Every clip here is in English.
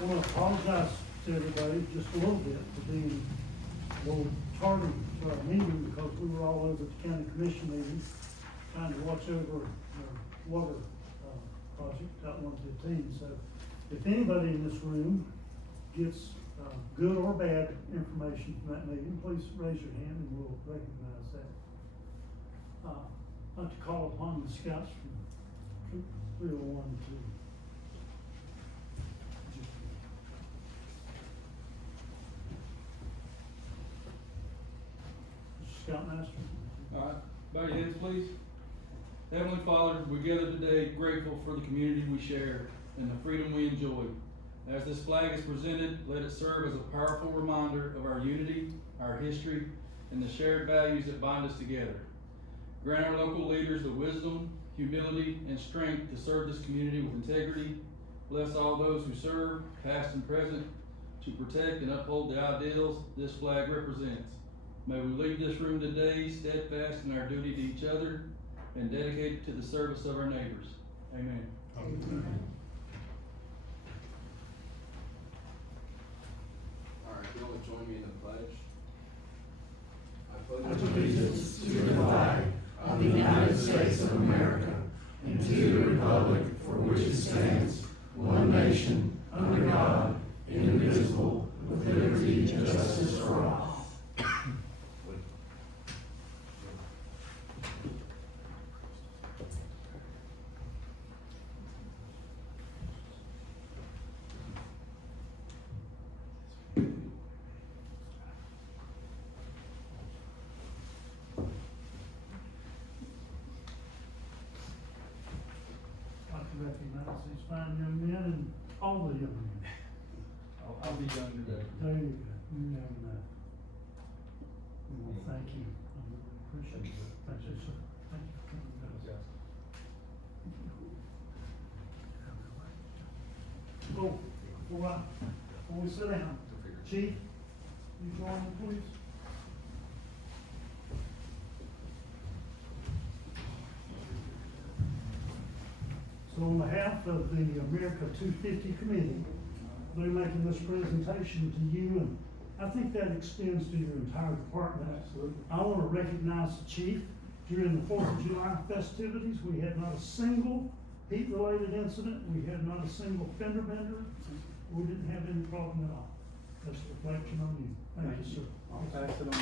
I want to apologize to everybody just a little bit for being a little tardy to our meeting because we were all over the county commission meeting trying to watch over the water project out 115. So if anybody in this room gets good or bad information from that meeting, please raise your hand and we'll recognize that. I'd like to call upon the scouts from 301 to Scoutmaster. All right, bow your heads, please. Heavenly Father, we gather today grateful for the community we share and the freedom we enjoy. As this flag is presented, let it serve as a powerful reminder of our unity, our history, and the shared values that bind us together. Grant our local leaders the wisdom, humility, and strength to serve this community with integrity. Bless all those who serve, past and present, to protect and uphold the ideals this flag represents. May we leave this room today steadfast in our duty to each other and dedicated to the service of our neighbors. Amen. Amen. All right, if you want to join me in the pledge. I pledge allegiance to the flag of the United States of America and to the republic for which it stands, one nation, under God, indivisible, with liberty and justice for all. Recognize these fine young men and all the young men. I'll be done today. There you go. You young men. Well, thank you. I really appreciate it. Thank you, sir. Thank you for coming down. Oh, before we sit down, Chief, you join me, please. So on behalf of the America 250 Committee, they're making this presentation to you, and I think that extends to your entire department. Absolutely. I want to recognize the Chief. During the 4th of July festivities, we had not a single heat-related incident. We had not a single fender bender. We didn't have any problem at all. That's a reflection on you. Thank you, sir. I'll pass it on to you.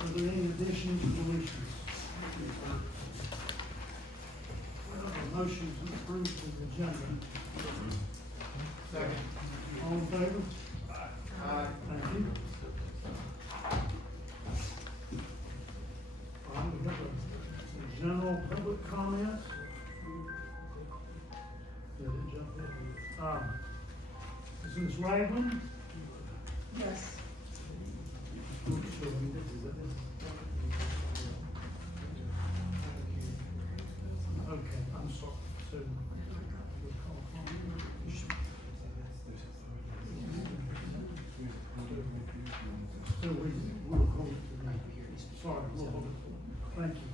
Are there any additions or deletions? A motion to approve the agenda. Second. All in favor? Aye. Thank you. All right, we have a general public comments. Did it jump in? Is Ms. Ragland? Yes. Okay, I'm sorry. So, we'll call upon you. So we'll hold it to the, sorry, we'll hold it. Thank you.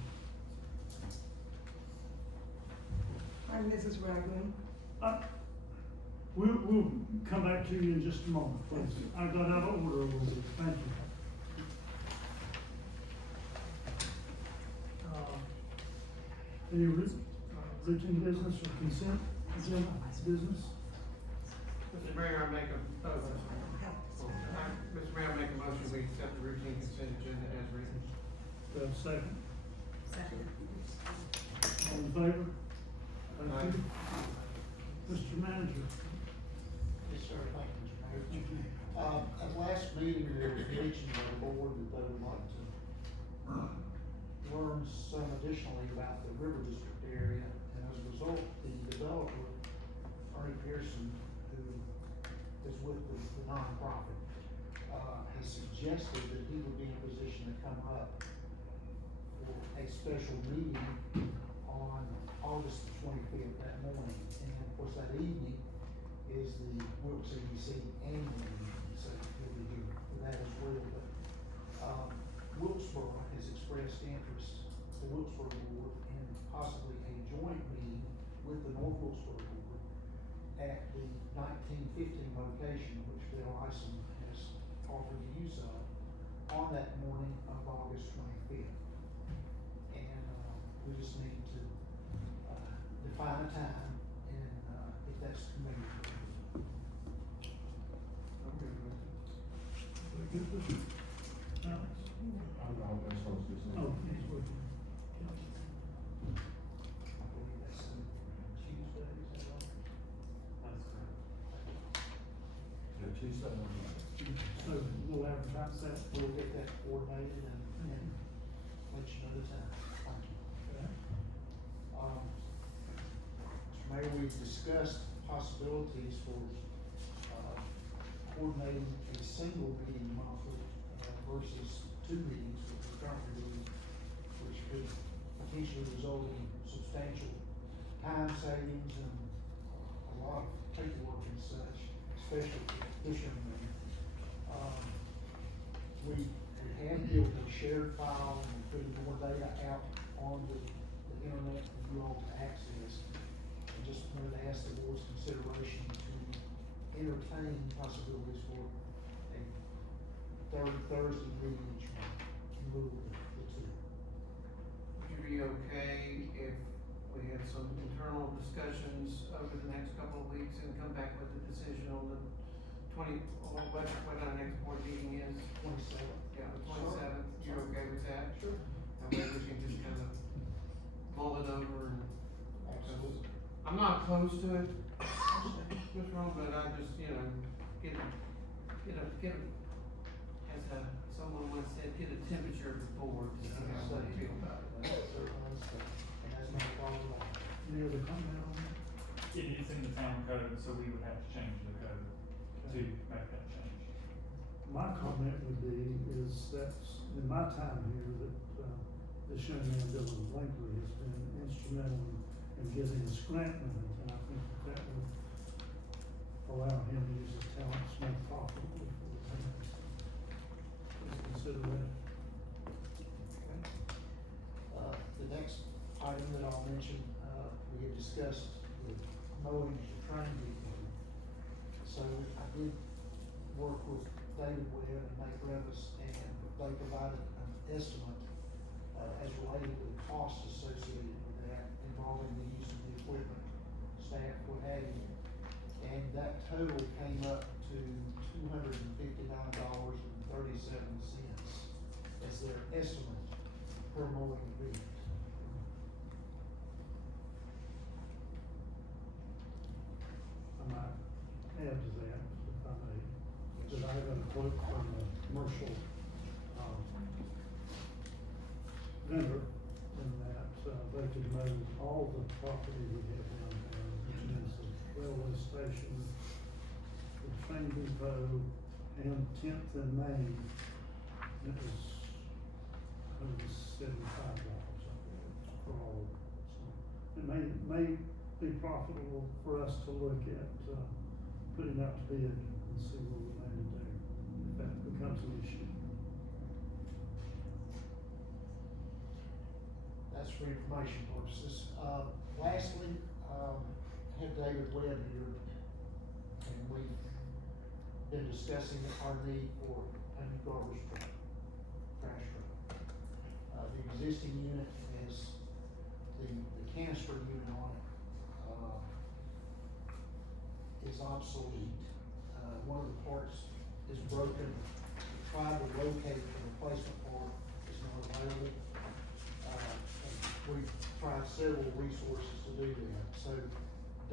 I'm Mrs. Ragland. We'll come back to you in just a moment, please. I got out of order a little bit. Thank you. Any routine business or consent agenda business? Mr. Mayor, I make a, Mr. Mayor, I make a motion, we accept the routine consent agenda as written. Do I have a second? Second. All in favor? Thank you. Aye. Mr. Manager? Yes, sir, thank you, Mr. Mayor. At last meeting, there was mention by the board that they would like to learn some additionally about the River District area, and as a result, the developer, Ernie Pearson, who is with the nonprofit, has suggested that he would be in a position to come up for a special meeting on August the 25th, that morning, and of course, that evening is the Wilkes EDC annual meeting, so he'll be interest, the Wilkesboro Board, in possibly a joint meeting with the North Wilkesboro Board at the 1915 location, which Bill Ison has offered the use of, on that morning of August 25th. And, we just need to, define a time, and, if that's convenient. Okay, Very good. Alex? I'll go first, this is- Oh, he's with you. I believe that's Tuesday, is that right? Yeah, Tuesday, So we'll advertise that. We'll get that coordinated and let you know the time. Thank you. Okay. Mr. Mayor, we've discussed possibilities for, coordinating a single meeting monthly, versus 2 meetings, which we currently do, which could potentially result in substantial time savings and a lot of paperwork and such, especially for fishermen. We have built a shared file and we're putting more data out on the internet for you all to access. I just wanted to ask the board's consideration to entertain possibilities for a third Thursday meeting each month in lieu of the 2. Would you be okay if we had some internal discussions over the next couple of weeks and come back with a decision on the or what our next board meeting is? 27th. Yeah, the 27th, you're okay with that? Sure. That way we can just kind of mull it over and. Absolutely. I'm not opposed to it, what's wrong, but I just, get a, as someone once said, get a temperature of the board to see how they feel about it. That's certainly understood, and that's not a problem at all. Any other comment on that? It is in the town code, so we would have to change the code to make that change. My comment would be is that in my time here that, this young man, Dylan Blankley, has been instrumental in getting us grant money, and I think that would allow him to use his talents more profitably for the town. Please consider that. The next item that I'll mention, we had discussed the mowing of the train depot. So I did work with David Webb and Nate Revis, and they provided an estimate, as related to the cost associated with that, involving the use of the equipment, staff, what have you. And that total came up to $259.37 as their estimate per mowing event. I might add to that, if I may, that I got a quote from a commercial, vendor, in that, they could mow all the property we have downtown, which is the railway station, the train depot, and 10th and Main. It was $175, I believe, for all of it. So it may be profitable for us to look at, putting out to bid and see what we may do, if that becomes an issue. That's for information purposes. Lastly, have David Webb here, and we've been discussing our need for a new garbage truck, trash truck. The existing unit has the canister unit on it, is obsolete. One of the parts is broken. Tried to locate the replacement part, it's not available. We've tried several resources to do that. So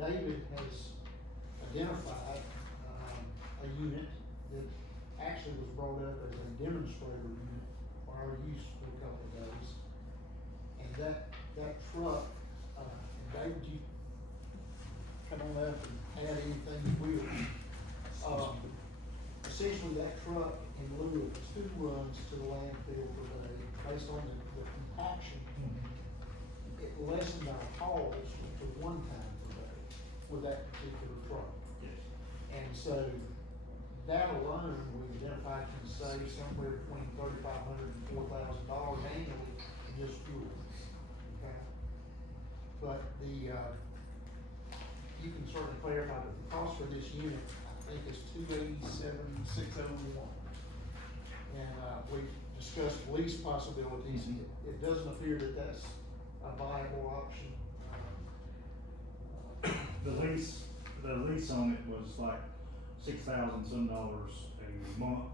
David has identified, a unit that actually was brought up as a demonstrator unit for our use for a couple of days. And that truck, and David, you come on up and add anything you will. Essentially that truck, in lieu of 2 runs to the landfill per day, based on the compaction, it lessened our hauls to 1 time per day with that particular truck. Yes. And so that alone, we identified can save somewhere between $3,500 and $4,000 annually in just fuel, okay? But you can certainly clarify that the cost for this unit, I think, is $287,601. And, we've discussed lease possibilities. It doesn't appear that that's a viable option. The lease on it was like $6,000 some dollars a month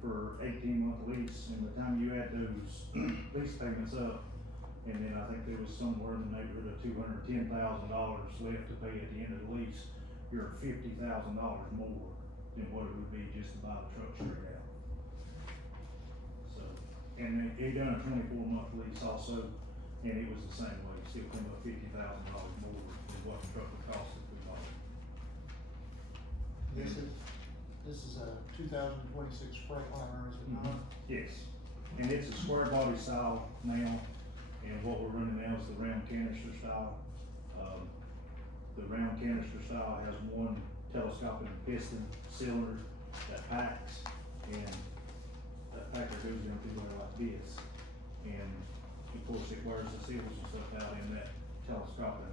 for 18-month lease, and by the time you add those lease payments up, and then I think there was somewhere in the neighborhood of $210,000 left to pay at the end of the lease, you're $50,000 more than what it would be just to buy the truck straight out. So, and they done a 24-month lease also, and it was the same way, still came up $50,000 more than what the truck would cost if we bought it. This is a 2026 Freightliner, is it not? Yes, and it's a square body style now, and what we're running now is the round canister style. The round canister style has one telescopic piston cylinder that packs, and that packer goes in through there like this. And of course it wears the seals and stuff out in that telescopic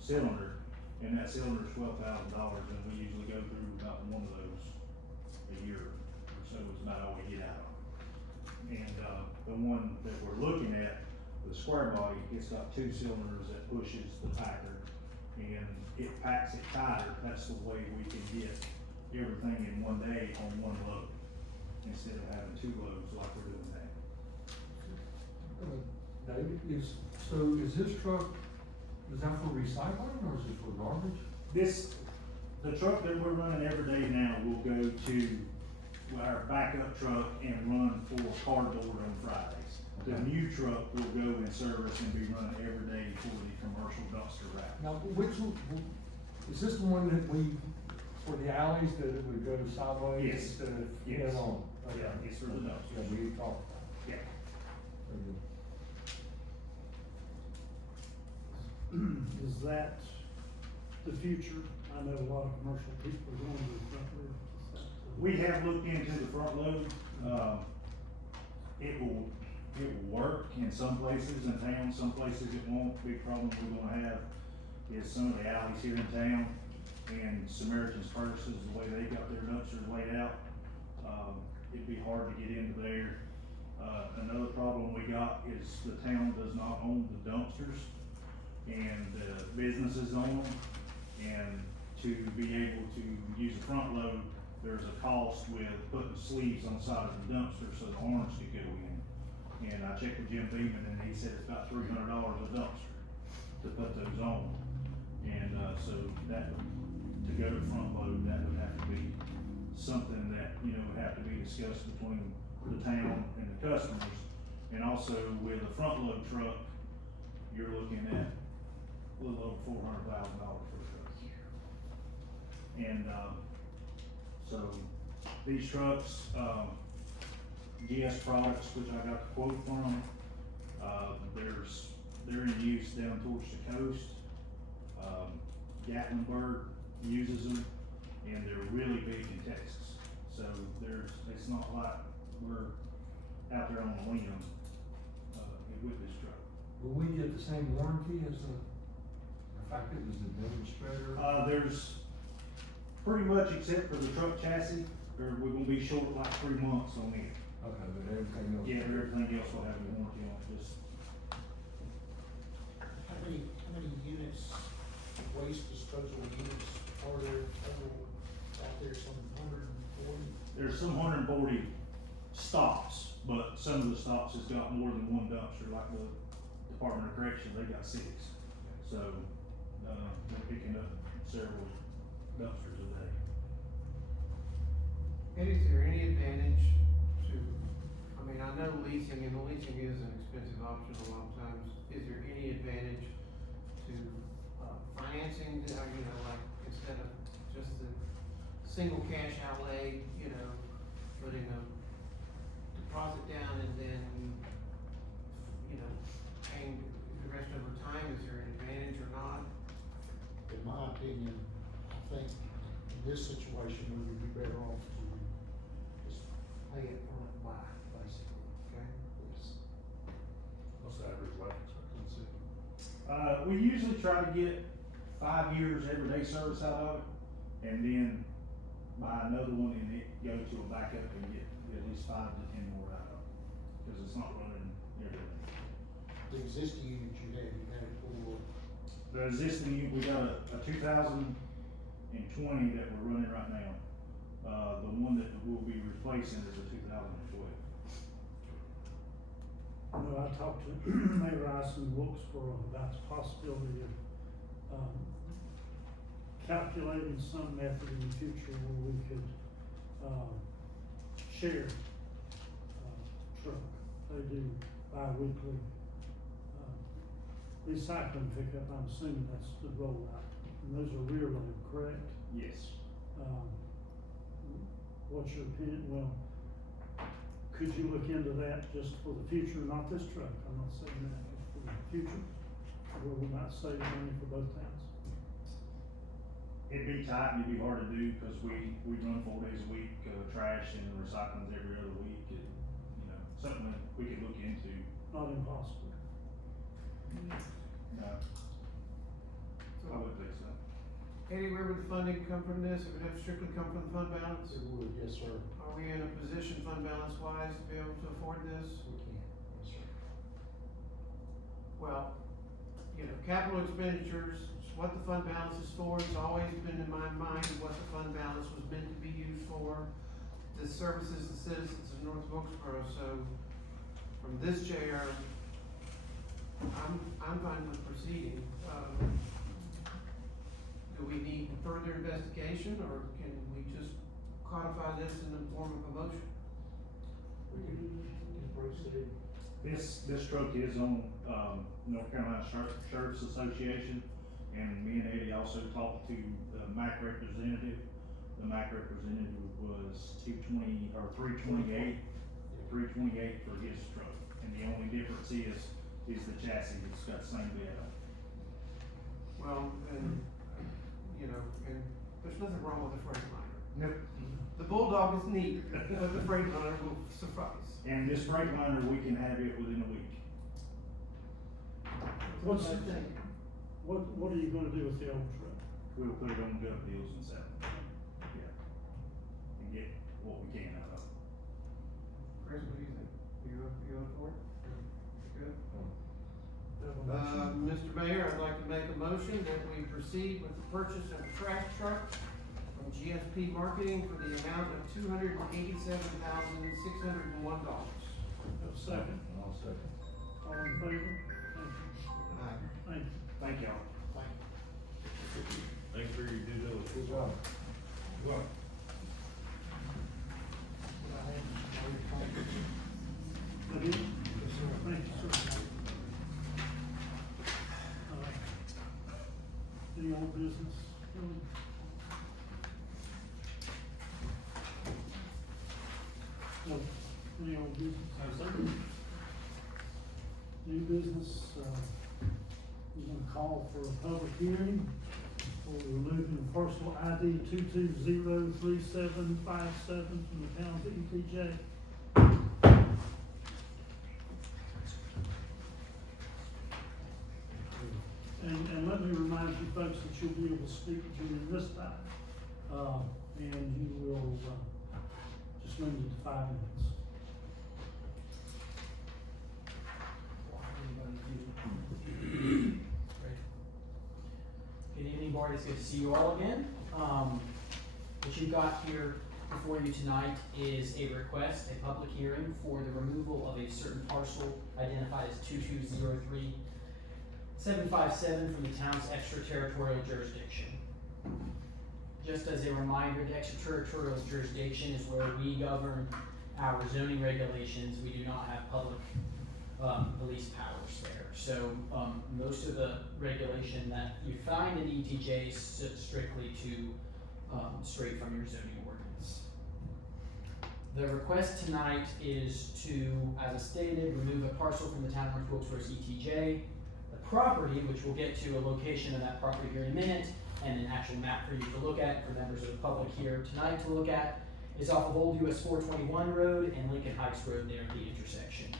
cylinder, and that cylinder is $12,000, and we usually go through about one of those a year or so is about all we get out of. And, the one that we're looking at, the square body, it's got two cylinders that pushes the packer, and it packs it tighter. That's the way we can get everything in one day on one load, instead of having two loads like we're doing now. David, is this truck, is that for recycling or is it for garbage? The truck that we're running every day now will go to our backup truck and run for cardboard on Fridays. The new truck will go in service and be run every day for the commercial dumpster route. Now, which, is this the one that for the alleys that it would go sideways? Yes. Instead of Yes. head on? Okay. Yeah, it's for the dumpsters. Yeah, we talked about Yeah. it. Very good. Is that the future? I know a lot of commercial people are going to the front load. Is that, We have looked into the front load. It will work in some places in town, some places it won't. Big problem we're gonna have is some of the alleys here in town, and Samaritan's Purse is the way they got their dumpsters laid out. It'd be hard to get into there. Another problem we got is the town does not own the dumpsters, and the businesses own them. And to be able to use a front load, there's a cost with putting sleeves on the side of the dumpster so the arms could go in. And I checked with Jim Beeman, and he said it's about $300 a dumpster to put those on. And, so that would, to go to front load, that would have to be something that, would have to be discussed between the town and the customers. And also with a front load truck, you're looking at a little over $400,000 for the truck. And, so these trucks, GS Products, which I got the quote from, they're in use down towards the coast. Gatlinburg uses them, and they're really big in Texas. So it's not like we're out there on a limb, with this truck. Will we get the same warranty as the fact it was the demonstrator? There's pretty much, except for the truck chassis, we're gonna be short like 3 months on it. Okay, but everything else? Yeah, everything else will have a warranty on it, just. How many units, waste disposal units are there total out there, some 140? There's some 140 stops, but some of the stops has got more than one dumpster, like the Department of Corrections, they got 6. So, they're picking up several dumpsters a day. And is there any advantage to, I know leasing, and leasing is an expensive option a lot of times. Is there any advantage to, financing, like instead of just the single cash outlay, putting a deposit down and then, paying the rest over time? Is there an advantage or not? In my opinion, I think in this situation, we would be better off to just pay it front and buy, basically. Okay. Yes. We usually try to get 5 years everyday service out of it, and then buy another one and it go to a backup and get at least 5 to 10 more out of it, cause it's not running everything. The existing unit you had it for, The existing, we got a 2020 that we're running right now. The one that we'll be replacing is a 2012. I know I talked to Mayor Rice in Wilkesboro about the possibility of, calculating some method in the future where we could, share, truck. They do bi-weekly, recycling pickup, I'm assuming that's the rollout, and those are rear load, correct? Yes. What's your opinion, well, could you look into that just for the future, not this truck, I'm not saying that, but for the future, where we might save money for both towns? It'd be tight and it'd be hard to do, cause we run 4 days a week, trash and recycling's every other week, and, you know, something that we could look into. Not impossible. No, I would think so. Eddie, where would the funding come from this? It would have to strictly come from the fund balance? it would, yes, sir, Are we in a position fund balance wise to be able to afford this? we can, yes, sir. Well, you know, capital expenditures, it's what the fund balance is for, it's always been in my mind what the fund balance was meant to be used for. This services the citizens of North Wilkesboro, so from this chair, I'm fine with proceeding. Do we need further investigation, or can we just codify this in the form of a motion? We can proceed. This truck is on, North Carolina Sheriff's Association, and me and Eddie also talked to the MAC representative. The MAC representative was 328 for his truck, and the only difference is the chassis, it's got the same bed on it. Well, and, you know, and there's nothing wrong with the Freightliner. Nope. The Bulldog is neat, but the Freightliner will suffice. And this Freightliner, we can have it within a week. What's, I think. what are you gonna do with the old truck? We'll put it on gov deals and sell it. Yeah. And get what we can out of it. Chris, what do you think? You up for it? Good? Have a motion? Mr. Mayor, I'd like to make a motion that we proceed with the purchase of a trash truck from GSP Marketing for the amount of $287,601. Have a second? I'll second. All in favor? Thank you. Aye. Thank you. Thank y'all. Thanks for your due diligence. Good job. Good luck. That it? Yes, sir. Thank you, sir. Any old business? No, any old business? No, sir. New business, we're gonna call for a public hearing for removing the parcel ID 2203757 from the town of ETJ. And let me remind you folks that you'll be able to speak during this time, and you will, just limit it to 5 minutes. Good evening, board. It's good to see you all again. What you've got here before you tonight is a request, a public hearing for the removal of a certain parcel identified as 2203757 from the town's extraterritorial jurisdiction. Just as a reminder, the extraterritorial jurisdiction is where we govern our zoning regulations. We do not have public police powers there. So most of the regulation that you find in ETJ is strictly straight from your zoning ordinance. The request tonight is to, as stated, remove a parcel from the town of North Wilkesboro's ETJ. The property, which we'll get to a location of that property here in a minute, and an actual map for you to look at, for members of the public here tonight to look at, is off of Old US 421 Road and Lincoln Heights Road there at the intersection.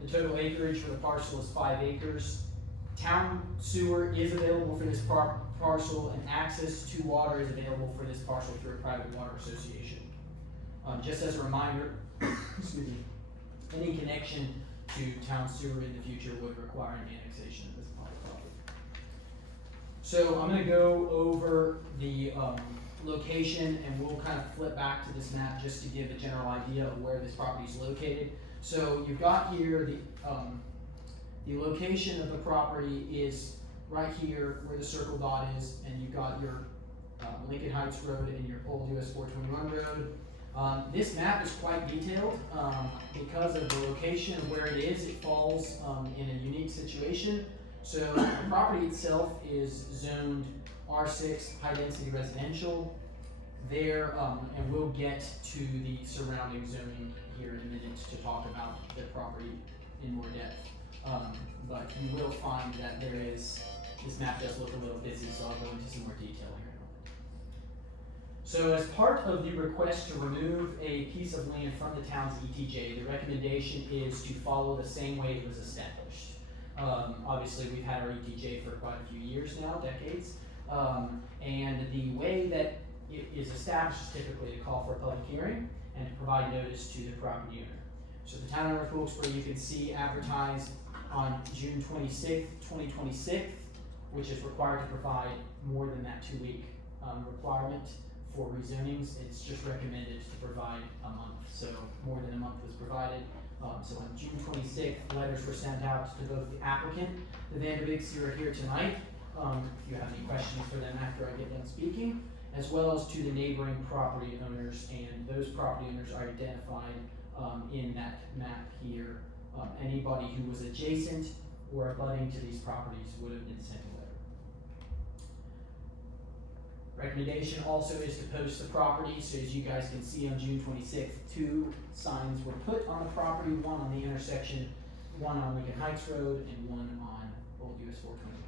The total acreage for the parcel is 5 acres. Town sewer is available for this parcel, and access to water is available for this parcel through a private water association. Just as a reminder, excuse me, any connection to town sewer in the future would require an annexation of this public property. So I'm gonna go over the location, and we'll kind of flip back to this map just to give a general idea of where this property is located. So you've got here the location of the property is right here where the circle dot is, and you've got your Lincoln Heights Road and your old US 421 road. This map is quite detailed because of the location of where it is. It falls in a unique situation. So the property itself is zoned R6 high density residential there, and we'll get to the surrounding zoning here in a minute to talk about the property in more depth. But you will find that this map does look a little busy, so I'll go into some more detail here in a moment. So as part of the request to remove a piece of land from the town's ETJ, the recommendation is to follow the same way it was established. Obviously, we've had our ETJ for quite a few years now, decades, and the way that it is established is typically to call for a public hearing and to provide notice to the property owner. So the town of North Wilkesboro, you can see advertised on June 26th, 2026, which is required to provide more than that 2-week requirement for rezonings. It's just recommended to provide a month, so more than a month was provided. So on June 26th, letters were sent out to both the applicant, the Vanderbeeks who are here tonight, if you have any questions for them after I get done speaking, as well as to the neighboring property owners, and those property owners are identified in that map here. Anybody who was adjacent or abutting to these properties would have been sent a letter. Recommendation also is to post the property, so as you guys can see on June 26th, 2 signs were put on the property, one on the intersection, one on Lincoln Heights Road, and one on Old US 421.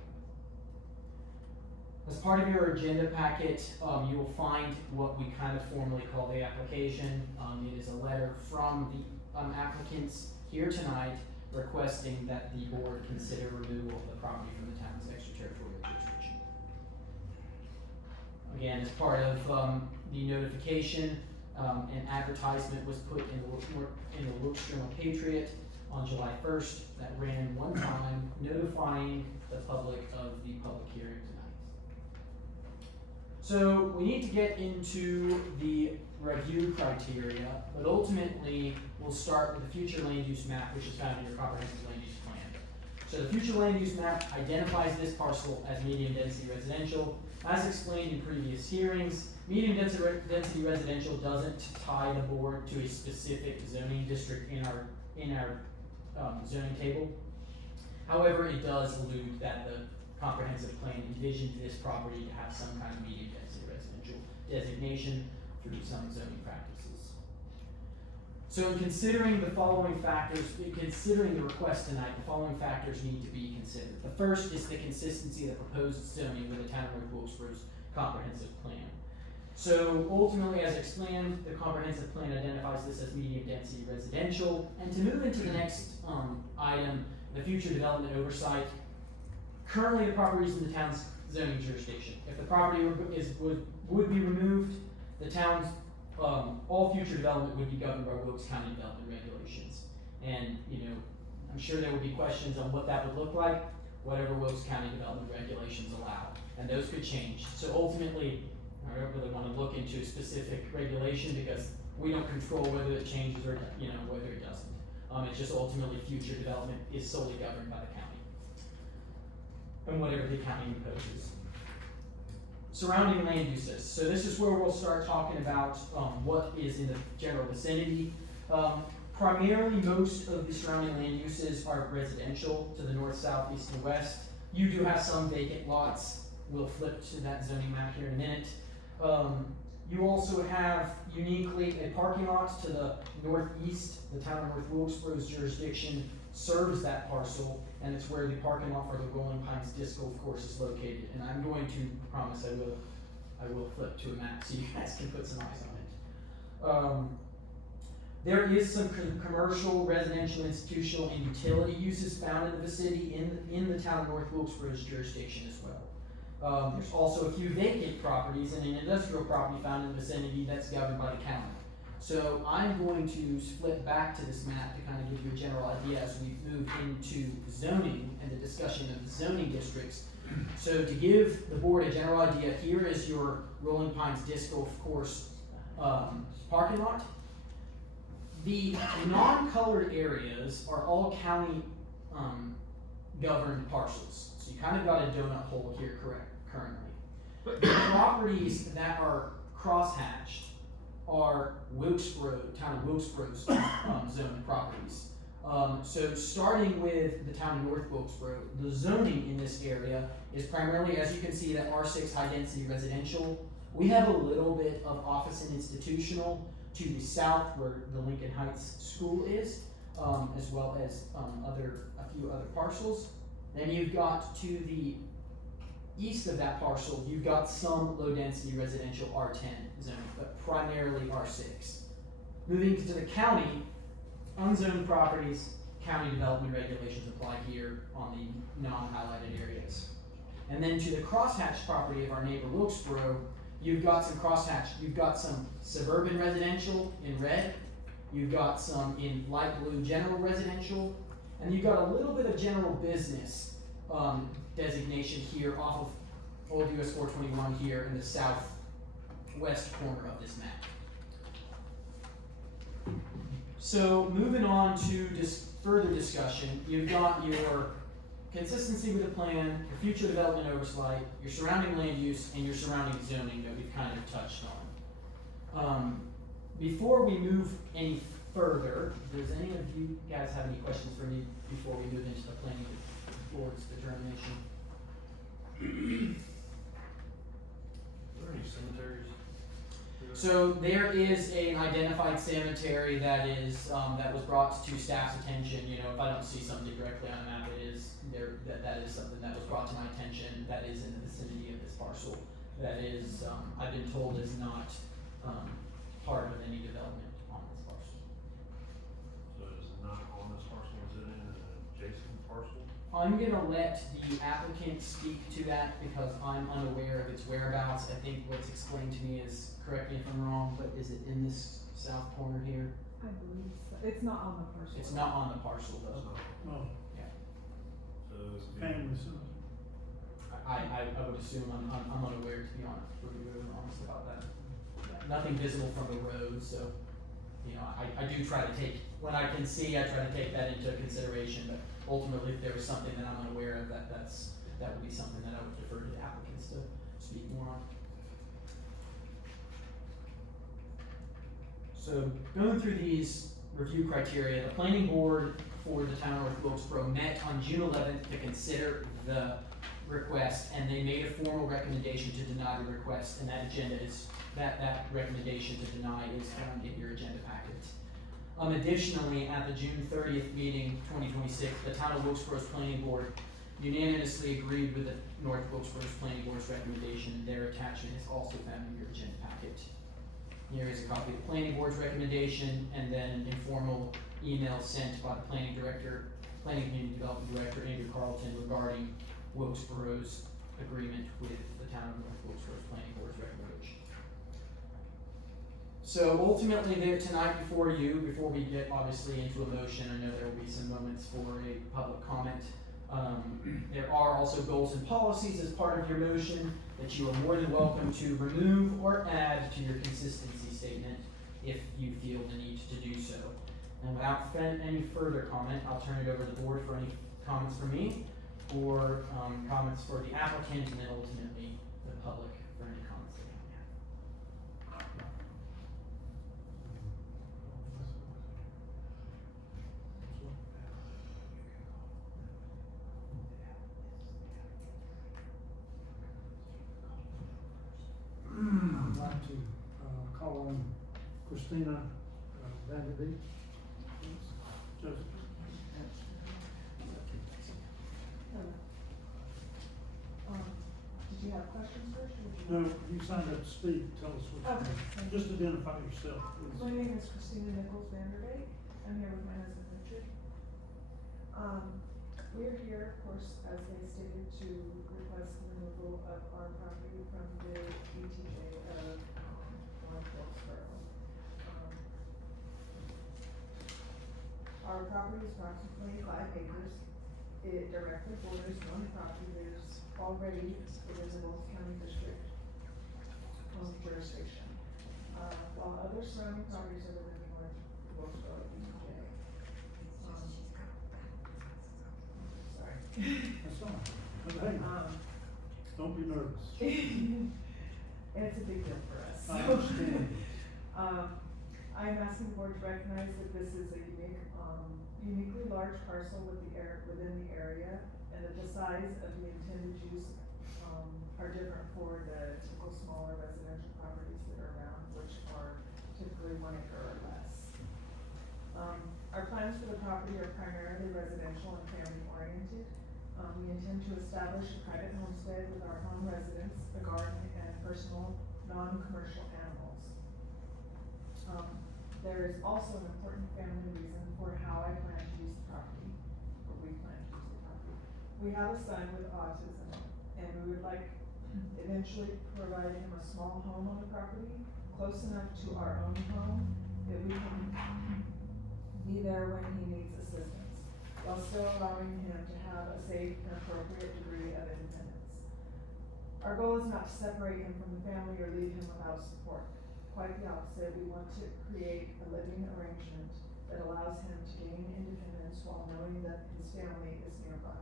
As part of your agenda packet, you will find what we kind of formally call the application. It is a letter from the applicants here tonight requesting that the board consider removal of the property from the town's extraterritorial jurisdiction. Again, as part of the notification, an advertisement was put in the Wilkesboro Patriot on July 1st that ran one time, notifying the public of the public hearing tonight. So we need to get into the review criteria, but ultimately we'll start with the future land use map, which is found in your comprehensive land use plan. So the future land use map identifies this parcel as medium density residential. As explained in previous hearings, medium density residential doesn't tie the board to a specific zoning district in our zoning table. However, it does allude that the comprehensive plan envisioned this property to have some kind of medium density residential designation through some zoning practices. So in considering the following factors, considering the request tonight, the following factors need to be considered. The first is the consistency of the proposed zoning with the town of North Wilkesboro's comprehensive plan. So ultimately, as explained, the comprehensive plan identifies this as medium density residential. And to move into the next item, the future development oversight. Currently, the property is in the town's zoning jurisdiction. If the property would be removed, the town's all future development would be governed by Wilkes County development regulations. And I'm sure there would be questions on what that would look like, whatever Wilkes County development regulations allow, and those could change. So ultimately, I don't really want to look into a specific regulation because we don't control whether it changes or whether it doesn't. It's just ultimately future development is solely governed by the county and whatever the county imposes. Surrounding land uses. So this is where we'll start talking about what is in the general vicinity. Primarily, most of the surrounding land uses are residential to the north, south, east, and west. You do have some vacant lots. We'll flip to that zoning map here in a minute. You also have uniquely a parking lot to the northeast. The town of North Wilkesboro's jurisdiction serves that parcel, and it's where the parking lot for the Rolling Pines Disc Golf Course is located. And I'm going to promise I will flip to a map so you guys can put some eyes on it. There is some commercial, residential, institutional, and utility uses found in the vicinity in the town of North Wilkesboro's jurisdiction as well. There's also a few vacant properties and an industrial property found in the vicinity that's governed by the county. So I'm going to flip back to this map to kind of give you a general idea as we move into zoning and the discussion of zoning districts. So to give the board a general idea, here is your Rolling Pines Disc Golf Course parking lot. The non-colored areas are all county governed parcels. So you kind of got a donut hole here currently. The properties that are crosshatched are Wilkesboro, town of Wilkesboro's zoned properties. So starting with the town of North Wilkesboro, the zoning in this area is primarily, as you can see, that R6 high density residential. We have a little bit of office and institutional to the south where the Lincoln Heights School is, as well as a few other parcels. Then you've got to the east of that parcel, you've got some low density residential R10 zone, but primarily R6. Moving to the county, unzoned properties, county development regulations apply here on the non-highlighted areas. And then to the crosshatched property of our neighbor Wilkesboro, you've got some suburban residential in red, you've got some in light blue general residential, and you've got a little bit of general business designation here off of Old US 421 here in the southwest corner of this map. So moving on to further discussion, you've got your consistency with the plan, your future development oversight, your surrounding land use, and your surrounding zoning that we've kind of touched on. Before we move any further, does any of you guys have any questions for me before we move into the planning board's determination? Are there any cemeteries? So there is an identified cemetery that is, that was brought to staff's attention. You know, if I don't see something directly on a map, it is there, that is something that was brought to my attention that is in the vicinity of this parcel. That is, I've been told is not, part of any development on this parcel. So is it not on this parcel, is it in an adjacent parcel? I'm gonna let the applicant speak to that because I'm unaware of its whereabouts. I think what's explained to me is, correct me if I'm wrong, but is it in this south corner here? I believe so. It's not on the parcel. It's not on the parcel though. No, Yeah. So it's family cemetery. I would assume I'm unaware, to be honest, to be really honest about that. Nothing visible from the road, so, you know, I do try to take, when I can see, I try to take that into consideration, but ultimately, if there was something that I'm unaware of, that would be something that I would defer to the applicants to speak more on. So, going through these review criteria, the planning board for the town of North Wilkesboro met on June 11th to consider the request, and they made a formal recommendation to deny the request, and that agenda is, that recommendation to deny is found in your agenda packet. Additionally, at the June 30th meeting, 2026, the town of Wilkesboro's planning board unanimously agreed with the North Wilkesboro's planning board's recommendation, and their attachment is also found in your agenda packet. Here is a copy of the planning board's recommendation, and then an informal email sent by the planning community development director, Andrew Carlton, regarding Wilkesboro's agreement with the town of North Wilkesboro's planning board's recommendation. So ultimately there tonight before we get obviously into a motion, I know there will be some moments for a public comment. There are also goals and policies as part of your motion that you are more than welcome to remove or add to your consistency statement if you feel the need to do so. And without any further comment, I'll turn it over to the board for any comments from me or comments for the applicant, and then ultimately the public for any comments they might have. I'd like to, call on Christina, Vanderbeek. Joseph. Did you have questions first, or would you? No, you signed up to speak, tell us what you Okay, need. thank you. Just identify yourself, My please. name is Christina Nichols Vanderbeek. I'm here with my husband Richard. We're here, of course, as they stated, to request the removal of our property from the ETJ of North Wilkesboro. Our property is approximately 5 acres. It directly borders one property. There's already within the Wilkes County District jurisdiction. While other surrounding properties are within the North Wilkesboro ETJ. Sorry. That's all. But hey, don't be nervous. And it's a big deal for us. I understand. I'm asking the board to recognize that this is a uniquely large parcel within the area, and that the size of the intended use, are different for the typical smaller residential properties that are around, which are typically 1 acre or less. Our plans for the property are primarily residential and family oriented. We intend to establish a private homestead with our home residence, a garden, and personal, non-commercial animals. There is also an important family reason for how I plan to use the property, or we plan to use the property. We have a son with autism, and we would like eventually provide him a small home on the property, close enough to our own home that we can be there when he needs assistance, while still allowing him to have a safe and appropriate degree of independence. Our goal is not to separate him from the family or leave him without support. Quite the opposite, we want to create a living arrangement that allows him to gain independence while knowing that his family is nearby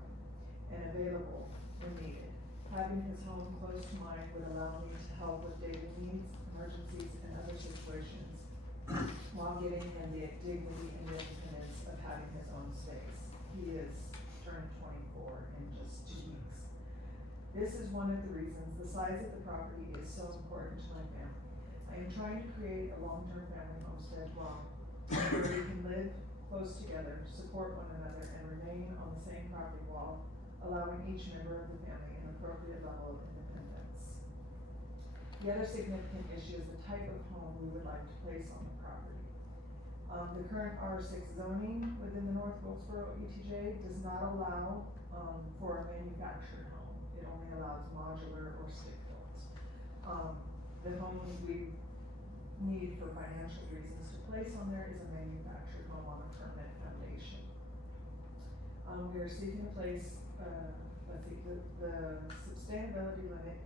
and available when needed. Having his home close to mine would allow me to help with daily needs, emergencies, and other situations, while giving him the dignity and independence of having his own space. He is turned 24 in just 2 weeks. This is one of the reasons the size of the property is so important to my family. I am trying to create a long-term family homestead where we can live close together, support one another, and remain on the same property wall, allowing each member of the family an appropriate level of independence. The other significant issue is the type of home we would like to place on the property. The current R6 zoning within the North Wilkesboro ETJ does not allow for a manufactured home. It only allows modular or stick-built. The home we need for financial reasons to place on there is a manufactured home on a permanent foundation. We are seeking to place, the sustainability limit.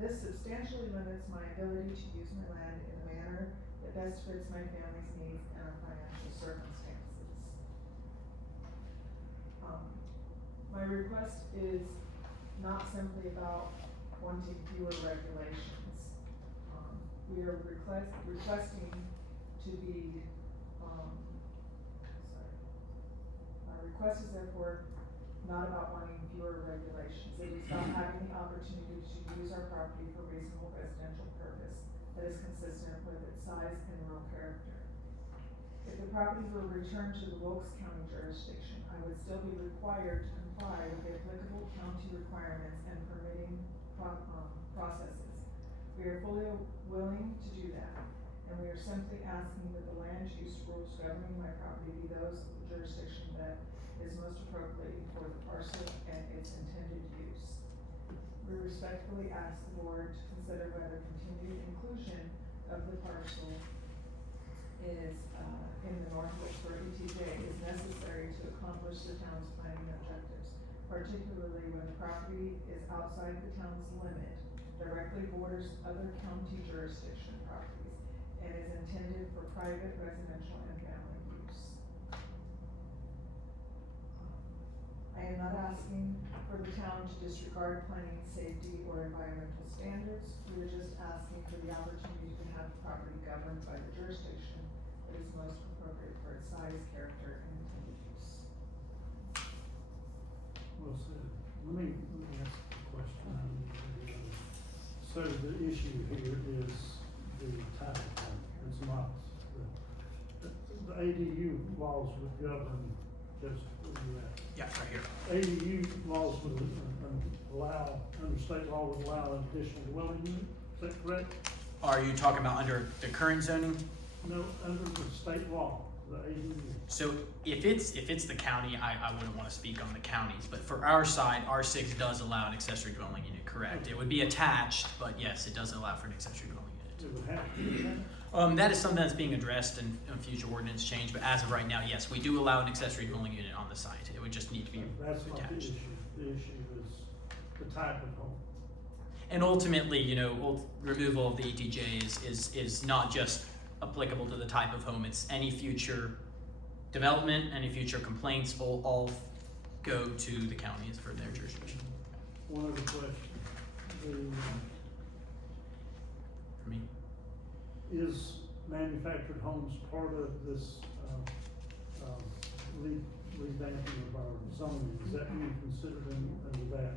This substantially limits my ability to use my land in a manner that best fits my family's needs and our financial circumstances. My request is not simply about wanting fewer regulations. We are requesting to be, our request is therefore not about wanting fewer regulations. It is about having the opportunity to use our property for reasonable residential purpose that is consistent with its size and rural character. If the property were returned to the Wilkes County jurisdiction, I would still be required to comply with the applicable county requirements and permitting processes. We are fully willing to do that, and we are simply asking that the land use rules governing my property be those of the jurisdiction that is most appropriate for the parcel and its intended use. We respectfully ask the board to consider whether continued inclusion of the parcel is, in the North Wilkesboro ETJ is necessary to accomplish the town's planning objectives, particularly when the property is outside the town's limit, directly borders other county jurisdiction properties, and is intended for private, residential, and family use. I am not asking for the town to disregard planning, safety, or environmental standards. We are just asking for the opportunity to have the property governed by the jurisdiction that is most appropriate for its size, character, and intended use. Well said. Let me ask a question. So the issue here is the title claim. It's not, the ADU laws would govern Joseph, where you at? Yeah, right here. ADU laws would allow, under state law would allow an additional dwelling unit, is that correct? Are you talking about under the current zoning? No, under the state law, the ADU. So if it's the county, I wouldn't wanna speak on the counties, but for our side, R6 does allow an accessory dwelling unit, correct? It would be attached, but yes, it does allow for an accessory dwelling unit. It would have to be that. That is something that's being addressed in future ordinance change, but as of right now, yes, we do allow an accessory dwelling unit on the site. It would just need to be That's not the attached. issue. The issue is the type of home. And ultimately, you know, removal of the ETJ is not just applicable to the type of home, it's any future development, any future complaints will all go to the counties for their jurisdiction. One other question. For me, Is manufactured homes part of this, revamping of our zoning? Is that being considered under that?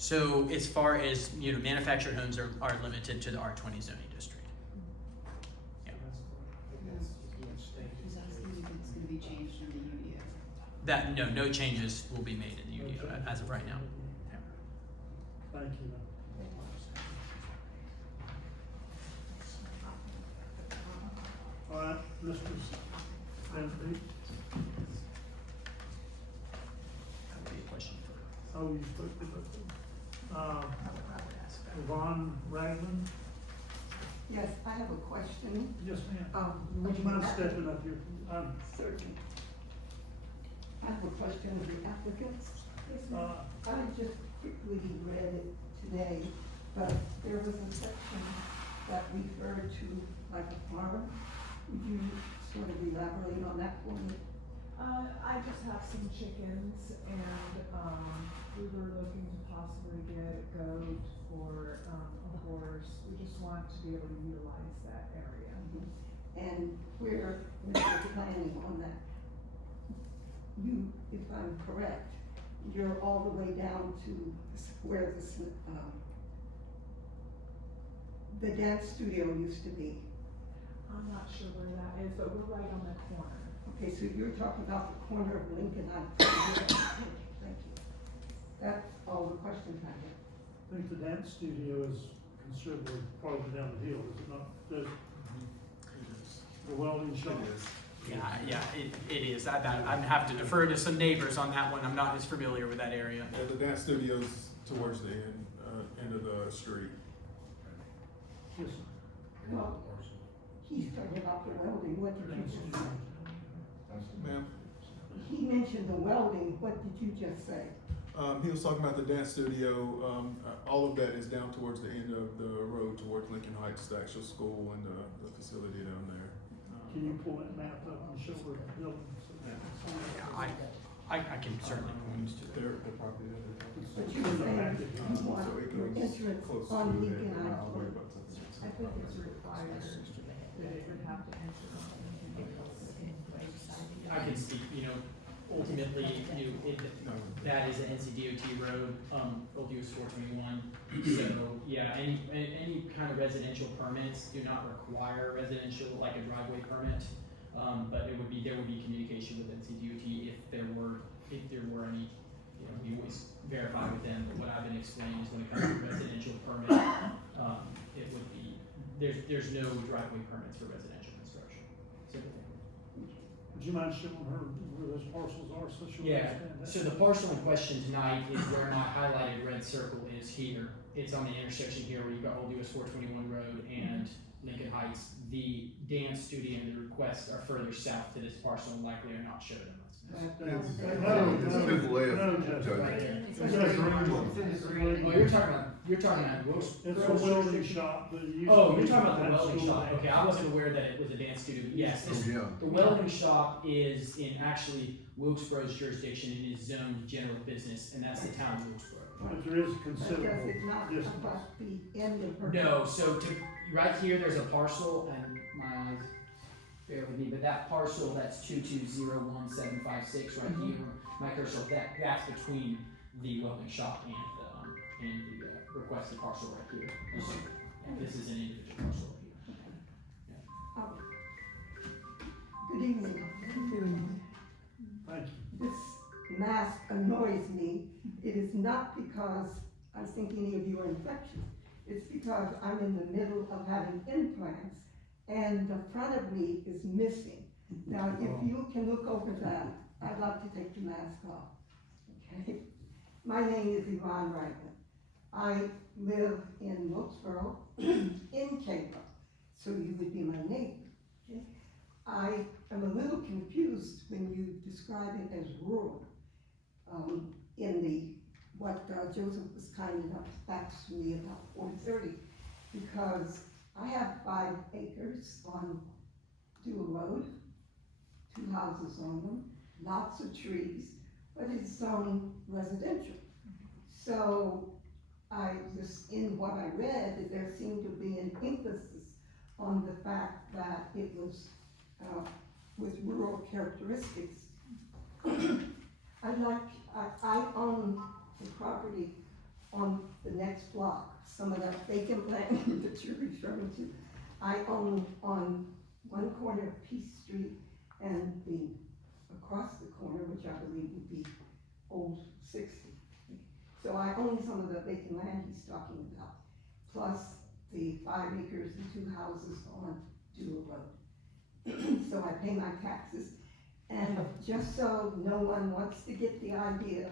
so as far as, you know, manufactured homes are limited to the R20 zoning district. Yeah. He's asking if it's gonna be changed in the UDO. That, no changes will be made in the UDO as of right now. Yeah. Thank you. All right, Mr. Van Vliet. That would be a question for. Oh, you spoke to them. Yvonne Ragland? Yes, I have a question. Yes, ma'am. Would you mind stepping up here? Certainly. I have a question of the applicants. I just quickly read it today, but there was a section that referred to like a farm. Would you sort of elaborate on that for me? I just have some chickens and, we were looking to possibly get a goat or, a horse. We just want to be able to utilize that area. And where is the planning on that? You, if I'm correct, you're all the way down to where the dance studio used to be. I'm not sure where that is, but we're right on the corner. Okay, so you're talking about the corner of Lincoln and Thank you. That's all the questions I have. I think the dance studio is considerably farther down the hill, is it not? The welding shop? Yeah, it is. I'd have to defer to some neighbors on that one. I'm not as familiar with that area. Yeah, the dance studio's towards the end of the street. Yes. Well, he's talking about the welding, what did you just say? Ma'am? He mentioned the welding, what did you just say? He was talking about the dance studio. All of that is down towards the end of the road towards Lincoln Heights, the actual school and the facility down there. Can you pull that map up and show where the building is? Yeah, I can certainly point to it. The property that they're talking But you were saying you want So it your goes entrance close on to Lincoln there, Heights all the way Road. up to the- I think it's required that it would have to enter on I can speak, you know, ultimately, you know, that is an NCDOT road, Old US 421. So, yeah, any kind of residential permits do not require residential, like a driveway permit. But there would be communication with NCDOT if there were any, you know, we always verify with them. But what I've been explaining is when it comes to residential permit, it would be, there's no driveway permits for residential construction. Simple thing. Would you mind showing her where those parcels are so she'll Yeah, understand that? so the parcel in question tonight is where my highlighted red circle is here. It's on the intersection here where you've got Old US 421 Road and Lincoln Heights. The dance studio and the requests are further south to this parcel and likely are not shown. No, Oh, you're talking about Wilkesboro. It's a welding shop that used to. Oh, you're be talking about the that welding school. shop. Okay, I wasn't aware that it was a dance studio. Yes, the welding shop is in actually Wilkesboro's jurisdiction. It is zoned general business, and that's the town of Wilkesboro. But there is a But considerable does it not distance. about the end of her? No, so right here, there's a parcel, and my eyes bear with me, but that parcel, that's 2201756 right here, my cursor, that's between the welding shop and the requested parcel right here. This is an individual parcel right here. Good evening. Thank you. mask annoys me, it is not because I think any of you are infectious. It's because I'm in the middle of having implants and the front of me is missing. Now, if you can look over that, I'd like to take the mask off, okay? My name is Yvonne Reitman. I live in Wilkesboro, in Cairo, so you would be my neighbor. Okay? I am a little confused when you describe it as rural, in the, what Joseph was kind enough to fax to me about 4:30, because I have 5 acres on Dual Road, 2 houses on them, lots of trees, but it's zoned residential. So I just, in what I read, there seemed to be an emphasis on the fact that it was with rural characteristics. I own the property on the next block, some of that vacant land that you're referring to. I own on one corner of Peace Street and the across the corner, which I believe would be Old 60. So I own some of the vacant land he's talking about, plus the 5 acres and 2 houses on Dual Road. So I pay my taxes, and just so no one wants to get the idea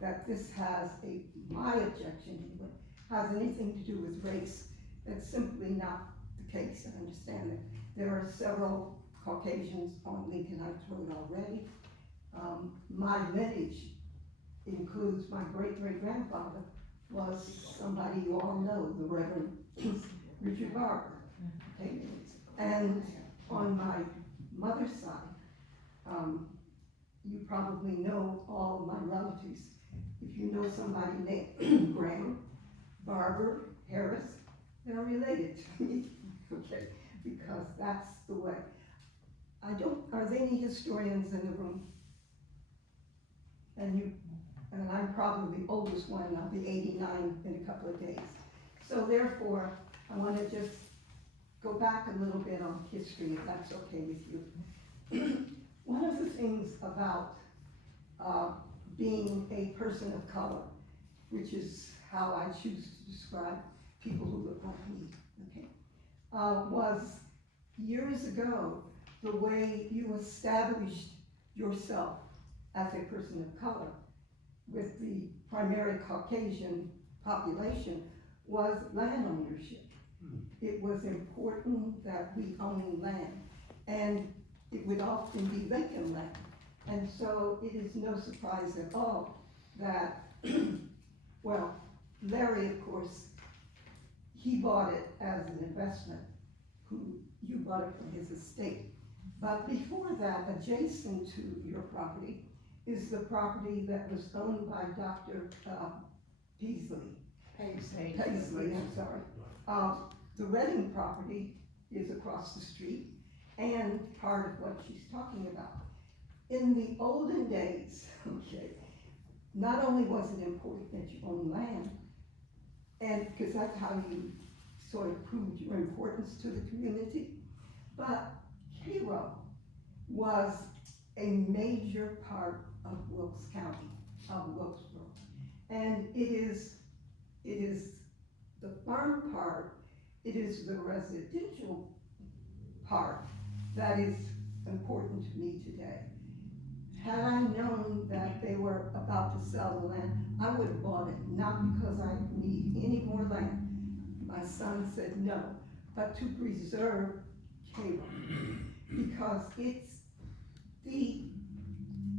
that this has my objection anyway, has anything to do with race, that's simply not the case. I understand that there are several Caucasians on Lincoln Heights Road already. My lineage includes my great-great-grandfather was somebody you all know, the Reverend Richard Barber. Okay? And on my mother's side, you probably know all of my relatives. If you know somebody named Graham, Barber, Harris, they're related to me, okay? Because that's the way. Are there any historians in the room? And I'm probably the oldest one, I'll be 89 in a couple of days. So therefore, I want to just go back a little bit on history, if that's okay with you. One of the things about being a person of color, which is how I choose to describe people who look like me, okay, was years ago, the way you established yourself as a person of color with the primary Caucasian population was land ownership. It was important that we own land, and it would often be vacant land. And so it is no surprise at all that, well, Larry, of course, he bought it as an investment, you bought it from his estate. But before that, adjacent to your property, is the property that was owned by Dr. Paisley, I'm sorry. The Redding property is across the street, and part of what she's talking about. In the olden days, okay, not only was it important that you own land, and because that's how you sort of proved your importance to the community, but Cairo was a major part of Wilkes County, of Wilkesboro. And it is the farm part, it is the residential part that is important to me today. Had I known that they were about to sell the land, I would have bought it, not because I need any more land. My son said no, but to preserve Cairo, because it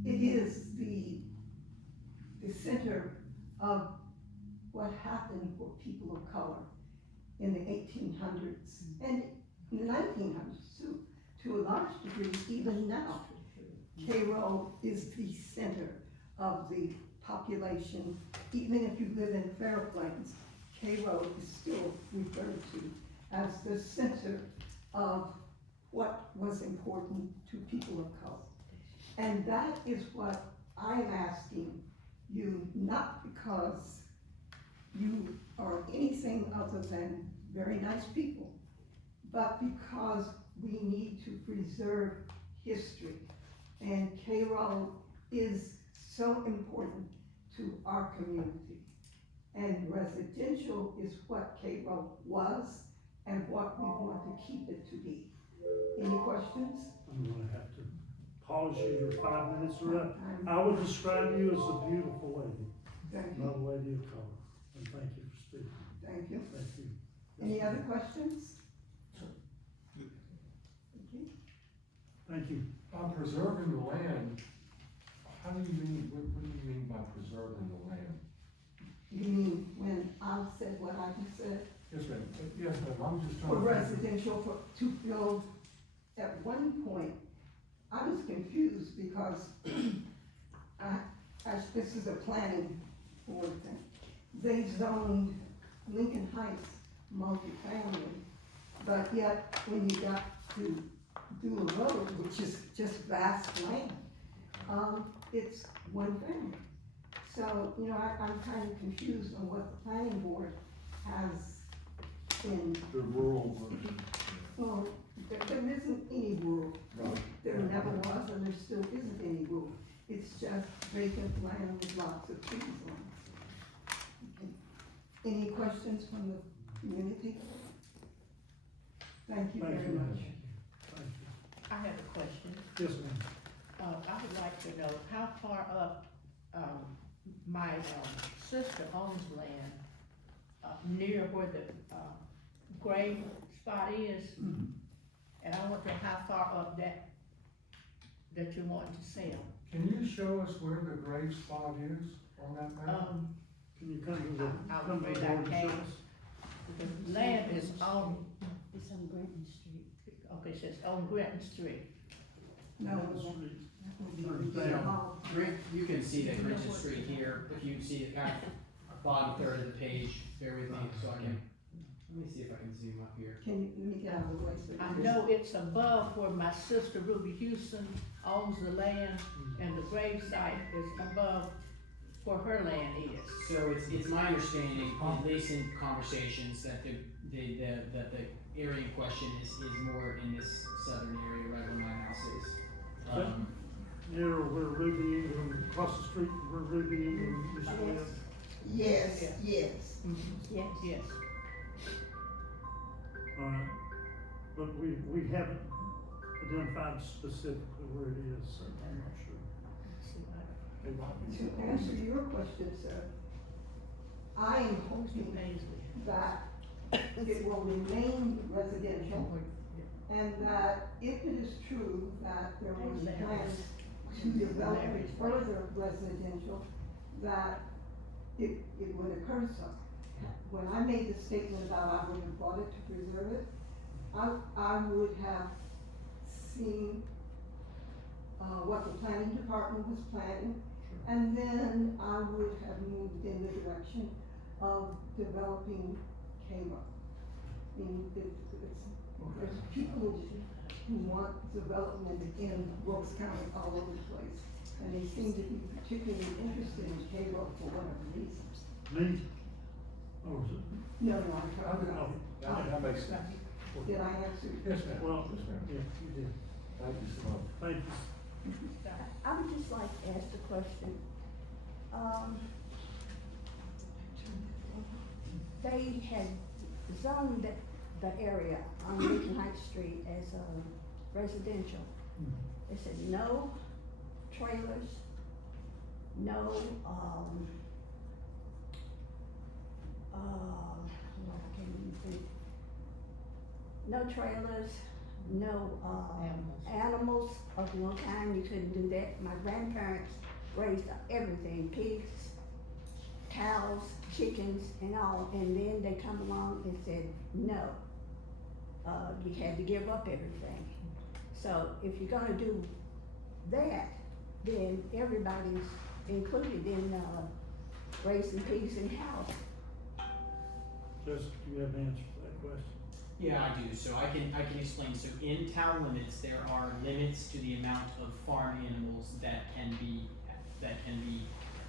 is the center of what happened for people of color in the 1800s and in the 1900s too, to a large degree, even now. Cairo is the center of the population. Even if you live in Fair Plains, Cairo is still referred to as the center of what was important to people of color. And that is what I am asking you, not because you are anything other than very nice people, but because we need to preserve history. And Cairo is so important to our community. And residential is what Cairo was and what we want to keep it to be. Any questions? I'm gonna have to pause you, your 5 minutes are up. I would describe you as a beautiful lady, Thank not a you, lady of color, and thank you for speaking. thank you. Thank you. Any other questions? Thank you. On preserving the land, how do you mean, what do you mean by preserving the land? You mean when I said what I just said? Yes, ma'am, I'm just trying For to. residential, to build, at one point, I was confused because this is a planning board thing. They zoned Lincoln Heights multifamily, but yet when you got to do a road, which is just vast land, it's one family. So, you know, I'm kind of confused on what the planning board has in, The rural version. well, there isn't any rule. Right. There never was, and there still isn't any rule. It's just vacant land with lots of trees on it. Okay. Any questions from the community? Thank you very much. Thank you. I have a question. Yes, ma'am. I would like to know how far up, my, sister owns land, near where the, grave spot is. And I want to know how far up that you want to sell. Can you show us where the grave spot is on that map? Can you come to the, I'm come to afraid the I board and show can't. us? The land is on, It's on Granton Street. okay, it says on Granton Street. No, Down the street. You can see that Grinch Street here, if you see the kind of bottom third of the page, bear with me, so I can, let me see if I can zoom up here. Can you, let me get out of the way so you I can- know it's above where my sister Ruby Houston owns the land, and the grave site is above where her land is. So it's my understanding, at least in conversations, that the area in question is more in this southern area, right where my house is. Near where Ruby Ingram, across the street from where Ruby Ingram used to live. Yes, Yeah. yes. Yes. Yes. But we haven't identified specifically where it is, so I'm not sure. To answer your question, sir, I am hoping that it will remain residential, and that if it is true that there was plans to develop it further residential, that it would occur so. When I made the statement about I would have bought it to preserve it, I would have seen what the planning department was planning, and then I would have moved in the direction of developing Cairo. I mean, there's people who want development in Wilkes County all over the place, and they seem to be particularly interested in Cairo for whatever reasons. Me? Or is it? No, I'm talking about. That makes sense. Did I answer? Yes, ma'am. Well, Yes, ma'am. yeah, you did. Thank you so much. Thank you. I would just like to ask a question. They had zoned the area on Lincoln Heights Street as residential. They said no trailers, no, I can't even think. No trailers, no, animals of no kind, you couldn't do that. My grandparents raised everything, pigs, cows, chickens, and all, and then they come along and said, no. You had to give up everything. So if you're gonna do that, then everybody's included in, raising pigs and cows. Joseph, do you have an answer for that question? Yeah, I do, so I can explain, so in town limits, there are limits to the amount of farm animals that can be,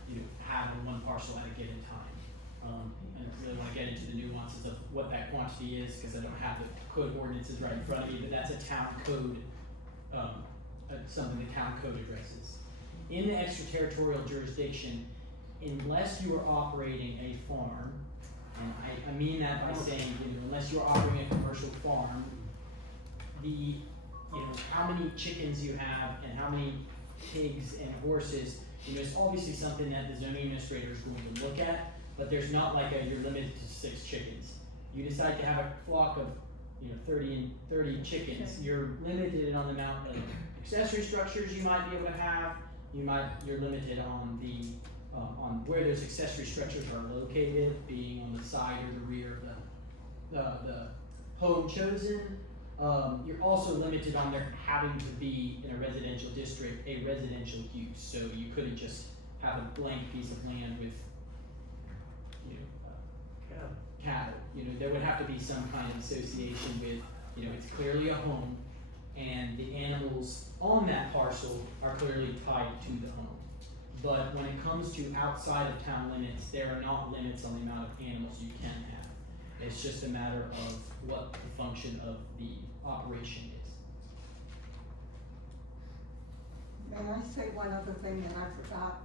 you know, have on one parcel at a given time. I don't really wanna get into the nuances of what that quantity is, cause I don't have the code ordinances right in front of me, but that's a town code, something the town code addresses. in the extraterritorial jurisdiction, unless you are operating a farm, and I mean that by saying, unless you're operating a commercial farm, how many chickens you have and how many pigs and horses, it's obviously something that the zoning administrator is going to look at, but there's not like you're limited to 6 chickens. You decide to have a flock of, 30 chickens, you're limited on the amount of accessory structures you might be able to have, you're limited on on where those accessory structures are located, being on the side or the rear of the home chosen. You're also limited on there having to be in a residential district, a residential use, so you couldn't just have a blank piece of land with, cattle. There would have to be some kind of association with, it's clearly a home, and the animals on that parcel are clearly tied to the home. But when it comes to outside of town limits, there are not limits on the amount of animals you can have. It's just a matter of what the function of the operation is. May I say one other thing that I forgot?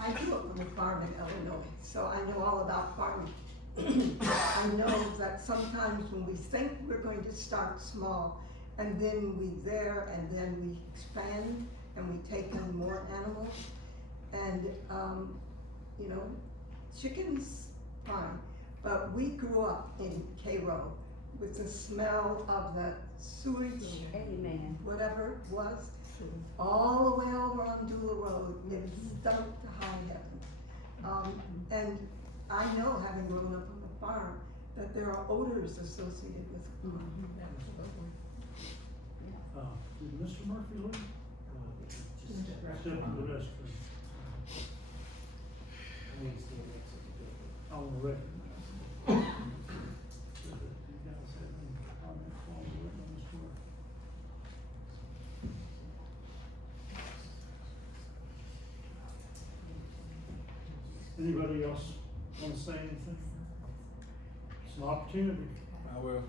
I grew up on a farm in Illinois, so I know all about farming. I know that sometimes when we think we're going to start small, and then we expand, and we take in more animals, and, chickens, fine. But we grew up in Cairo with the smell of the sewage, whatever it was, all the way over on Dula Road. It stunk to high heaven. And I know, having grown up on the farm, that there are odors associated with the farm. Did Mr. Murphy leave? Step to the restroom. On the record. You guys have any comments on the record, Mr. Murphy? Anybody else want to say anything? It's an opportunity. I will.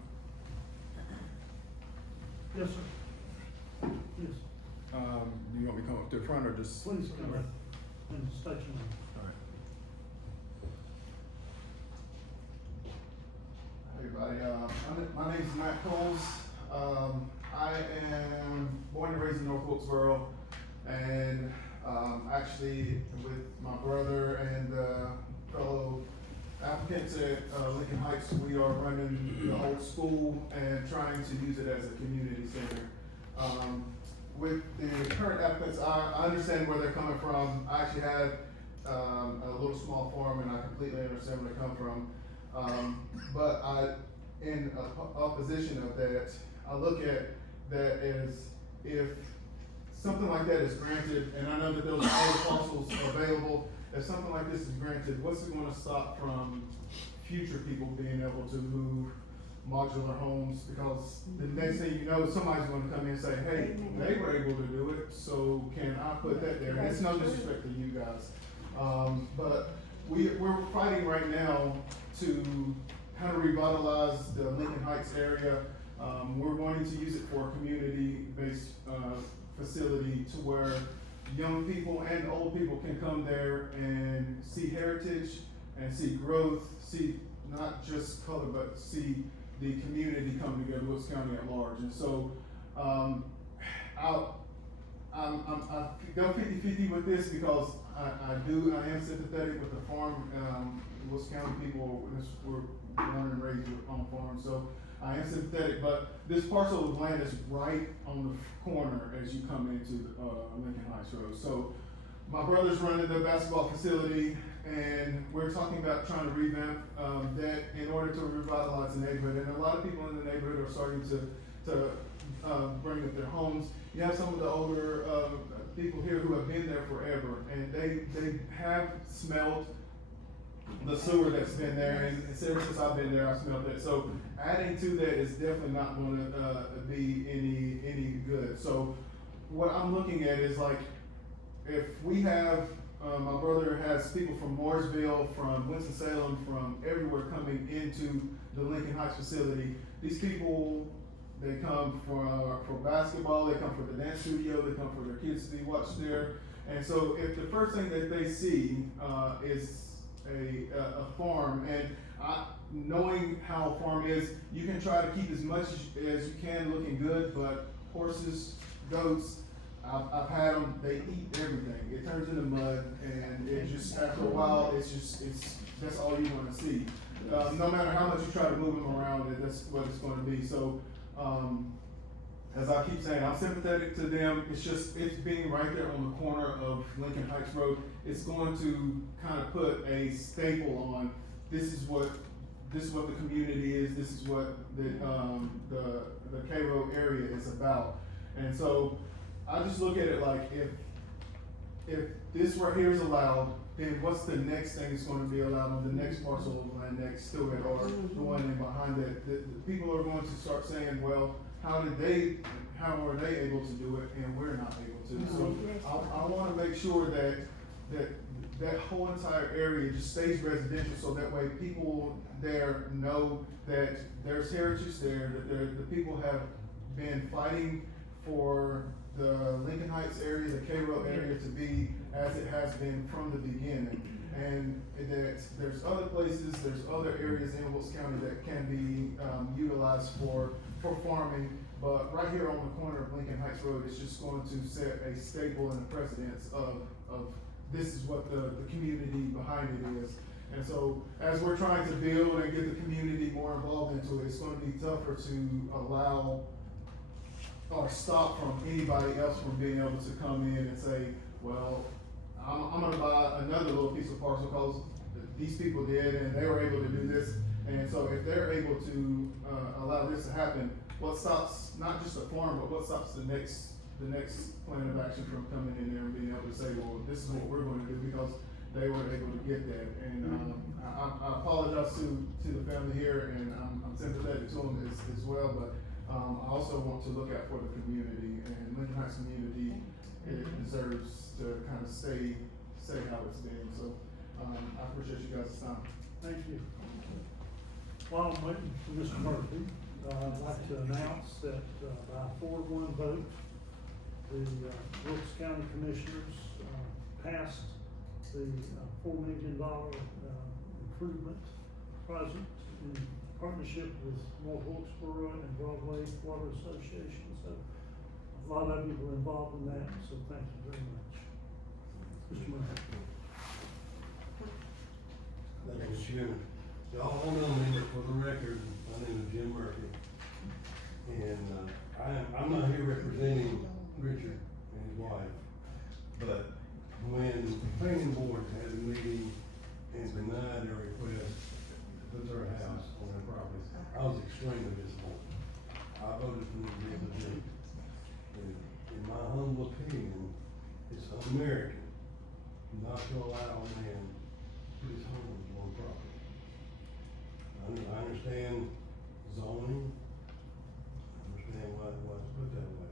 Yes, sir. Yes. Do you want me to come up to the front or just? Please come up and state your name. All right. Hey everybody, my name is Matt Coles. I am born and raised in North Wilkesboro, and actually with my brother and fellow applicants at Lincoln Heights, we are running the old school and trying to use it as a community center. With the current applicants, I understand where they're coming from. I actually had a little small farm, and I completely understand where they come from. But in opposition of that, I look at that as if something like that is granted, and I know that those other parcels are available, if something like this is granted, what's it gonna stop from future people being able to move modular homes? Because the next thing you know, somebody's gonna come in and say, hey, they were able to do it, so can I put that there? And it's no disrespect to you guys. But we're fighting right now to kind of revitalize the Lincoln Heights area. We're wanting to use it for a community-based facility to where young people and old people can come there and see heritage and see growth, see not just color, but see the community come together, Wilkes County at large. And so I go 50-50 with this because I am sympathetic with the farm. Wilkes County people, we're born and raised on a farm, so I am sympathetic, but this parcel of land is right on the corner as you come into Lincoln Heights Road. So my brother's running the basketball facility, and we're talking about trying to revamp that in order to revitalize the neighborhood. And a lot of people in the neighborhood are starting to bring up their homes. You have some of the older people here who have been there forever, and they have smelled the sewer that's been there, and ever since I've been there, I've smelled it. So adding to that is definitely not going to be any good. So what I'm looking at is like, if we have, my brother has people from Mooresville, from Winston-Salem, from everywhere coming into the Lincoln Heights facility. These people They come for basketball, they come for the dance studio, they come for their kids to be watched there. And so if the first thing that they see, is a farm, and knowing how a farm is, you can try to keep as much as you can looking good, but horses, goats, I've had them, they eat everything. It turns into mud, and it just, after a while, that's all you wanna see. No matter how much you try to move them around, that's what it's gonna be. So, as I keep saying, I'm sympathetic to them. It's being right there on the corner of Lincoln Heights Road. It's going to kind of put a staple on, this is what the community is, this is what the Cairo area is about. And so, I just look at it like, if this right here is allowed, then what's the next thing that's gonna be allowed on the next parcel of land next to it, or the one in behind it? The people are going to start saying, well, how are they able to do it and we're not able to? So I wanna make sure that whole entire area just stays residential, so that way people there know that there's heritage there, that the people have been fighting for the Lincoln Heights area, the Cairo area to be as it has been from the beginning. And that there's other places, there's other areas in Wilkes County that can be utilized for farming. But right here on the corner of Lincoln Heights Road, it's just going to set a staple and a precedence of this is what the community behind it is. And so as we're trying to build and get the community more involved into it, it's going to be tougher to allow or stop from anybody else from being able to come in and say, well, I'm gonna buy another little piece of parcel because these people did and they were able to do this. And so if they're able to allow this to happen, what stops not just a farm, but what stops the next plan of action from coming in there and being able to say, well, this is what we're going to do because they were able to get that. And I apologize to the family here, and I'm sympathetic to them as well, but I also want to look out for the community, and Lincoln Heights community, it deserves to kind of stay how it's been. So I appreciate you guys' time. Thank you. While I'm waiting for Mr. Murphy, I'd like to announce that by a 4-1 vote, the Wilkes County Commissioners passed the $4 million improvement project in partnership with North Wilkesboro and Broadway Water Association. So a lot of you were involved in that, so thank you very much. Mr. Murphy. Thank you, Mr. Chairman. Y'all know me, but for the record, my name is Jim Murphy. And I'm not here representing Richard and his wife, but when the planning board had a meeting and denied their request to put their house on their property, I was extremely disappointed. I voted for them to be able to do it. And in my humble opinion, it's un-American not to allow a man to put his home on property. I understand zoning, I understand why it's put that way,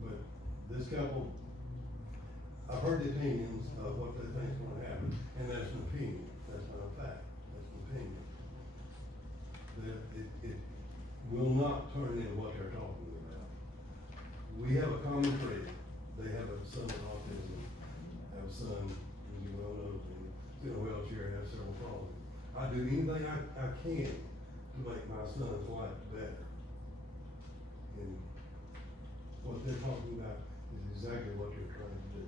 but this couple, I've heard the opinions of what they think is gonna happen, and that's an opinion, that's not a fact, that's an opinion. That it will not turn into what they're talking about. We have a common thread. They have a son with autism, I have a son, as you well know, in a wheelchair, has several problems. I do anything I can to make my son's life better. And what they're talking about is exactly what they're trying to do.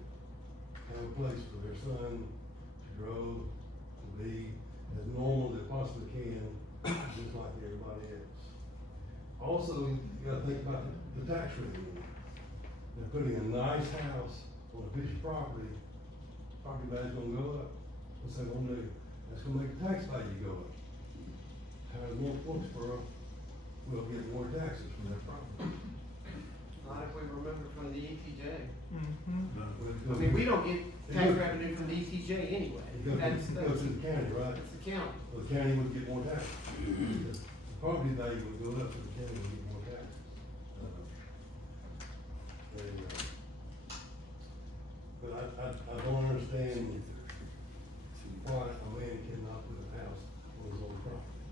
Have a place for their son to grow, to be as normal as they possibly can, just like everybody else. Also, you gotta think about the tax revenue. They're putting a nice house on a piece of property value's gonna go up. What's that gonna do? That's gonna make the tax value go up. Town of Wilkesboro will get more taxes from their property. Not if we remember from the ETJ. Mm-hmm. I mean, we don't get tax revenue from the ETJ anyway. It goes to the county, right? That's the county. Well, the county would get more taxes. The property value would go up, so the county would get more taxes. But I don't understand why a man cannot put a house on his own property.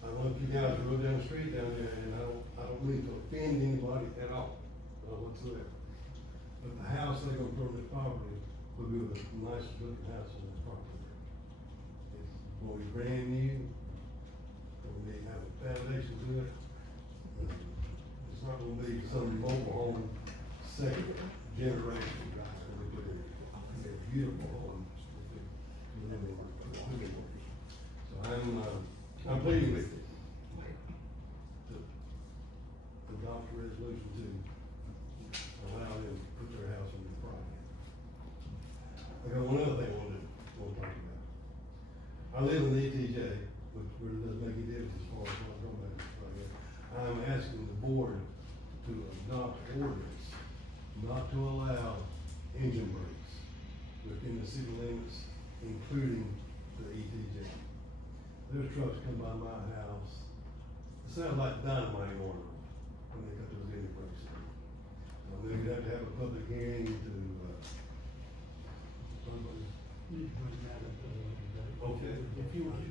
I don't know if you guys rode down the street down there at all, not whatsoever. But the house they're gonna put on this property will be the nicest looking house on this property. It's gonna be brand new, gonna be, have a foundation to it. It's not gonna be some mobile home, second generation, right? It's gonna be a beautiful home. So I'm pleading with you to adopt a resolution to allow them to put their house on the property. I got one other thing I want to talk about. I live in the ETJ, which really doesn't make any difference as far as what I'm talking about this project. I'm asking the board to adopt ordinance not to allow engine brakes within the city limits, including the ETJ. There's trucks come by my house, it sounds like dynamite going on when they cut those engine brakes in. So maybe we'd have to have a public hearing to, okay. If you want to,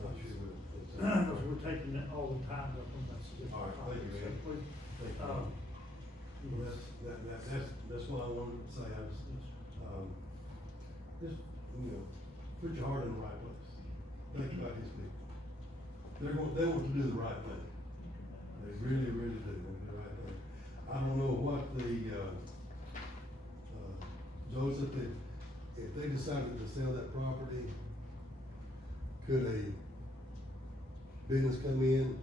Not sure what it's. because we're taking it all the time up on that. All right, thank you, man. Please. Thank you. Well, that's what I wanted to say, I was, just, put your heart in the right place. Think about these people. They want to do the right thing. They really, really do, want to do the right thing. I don't know what Joseph, if they decided to sell that property, could a business come in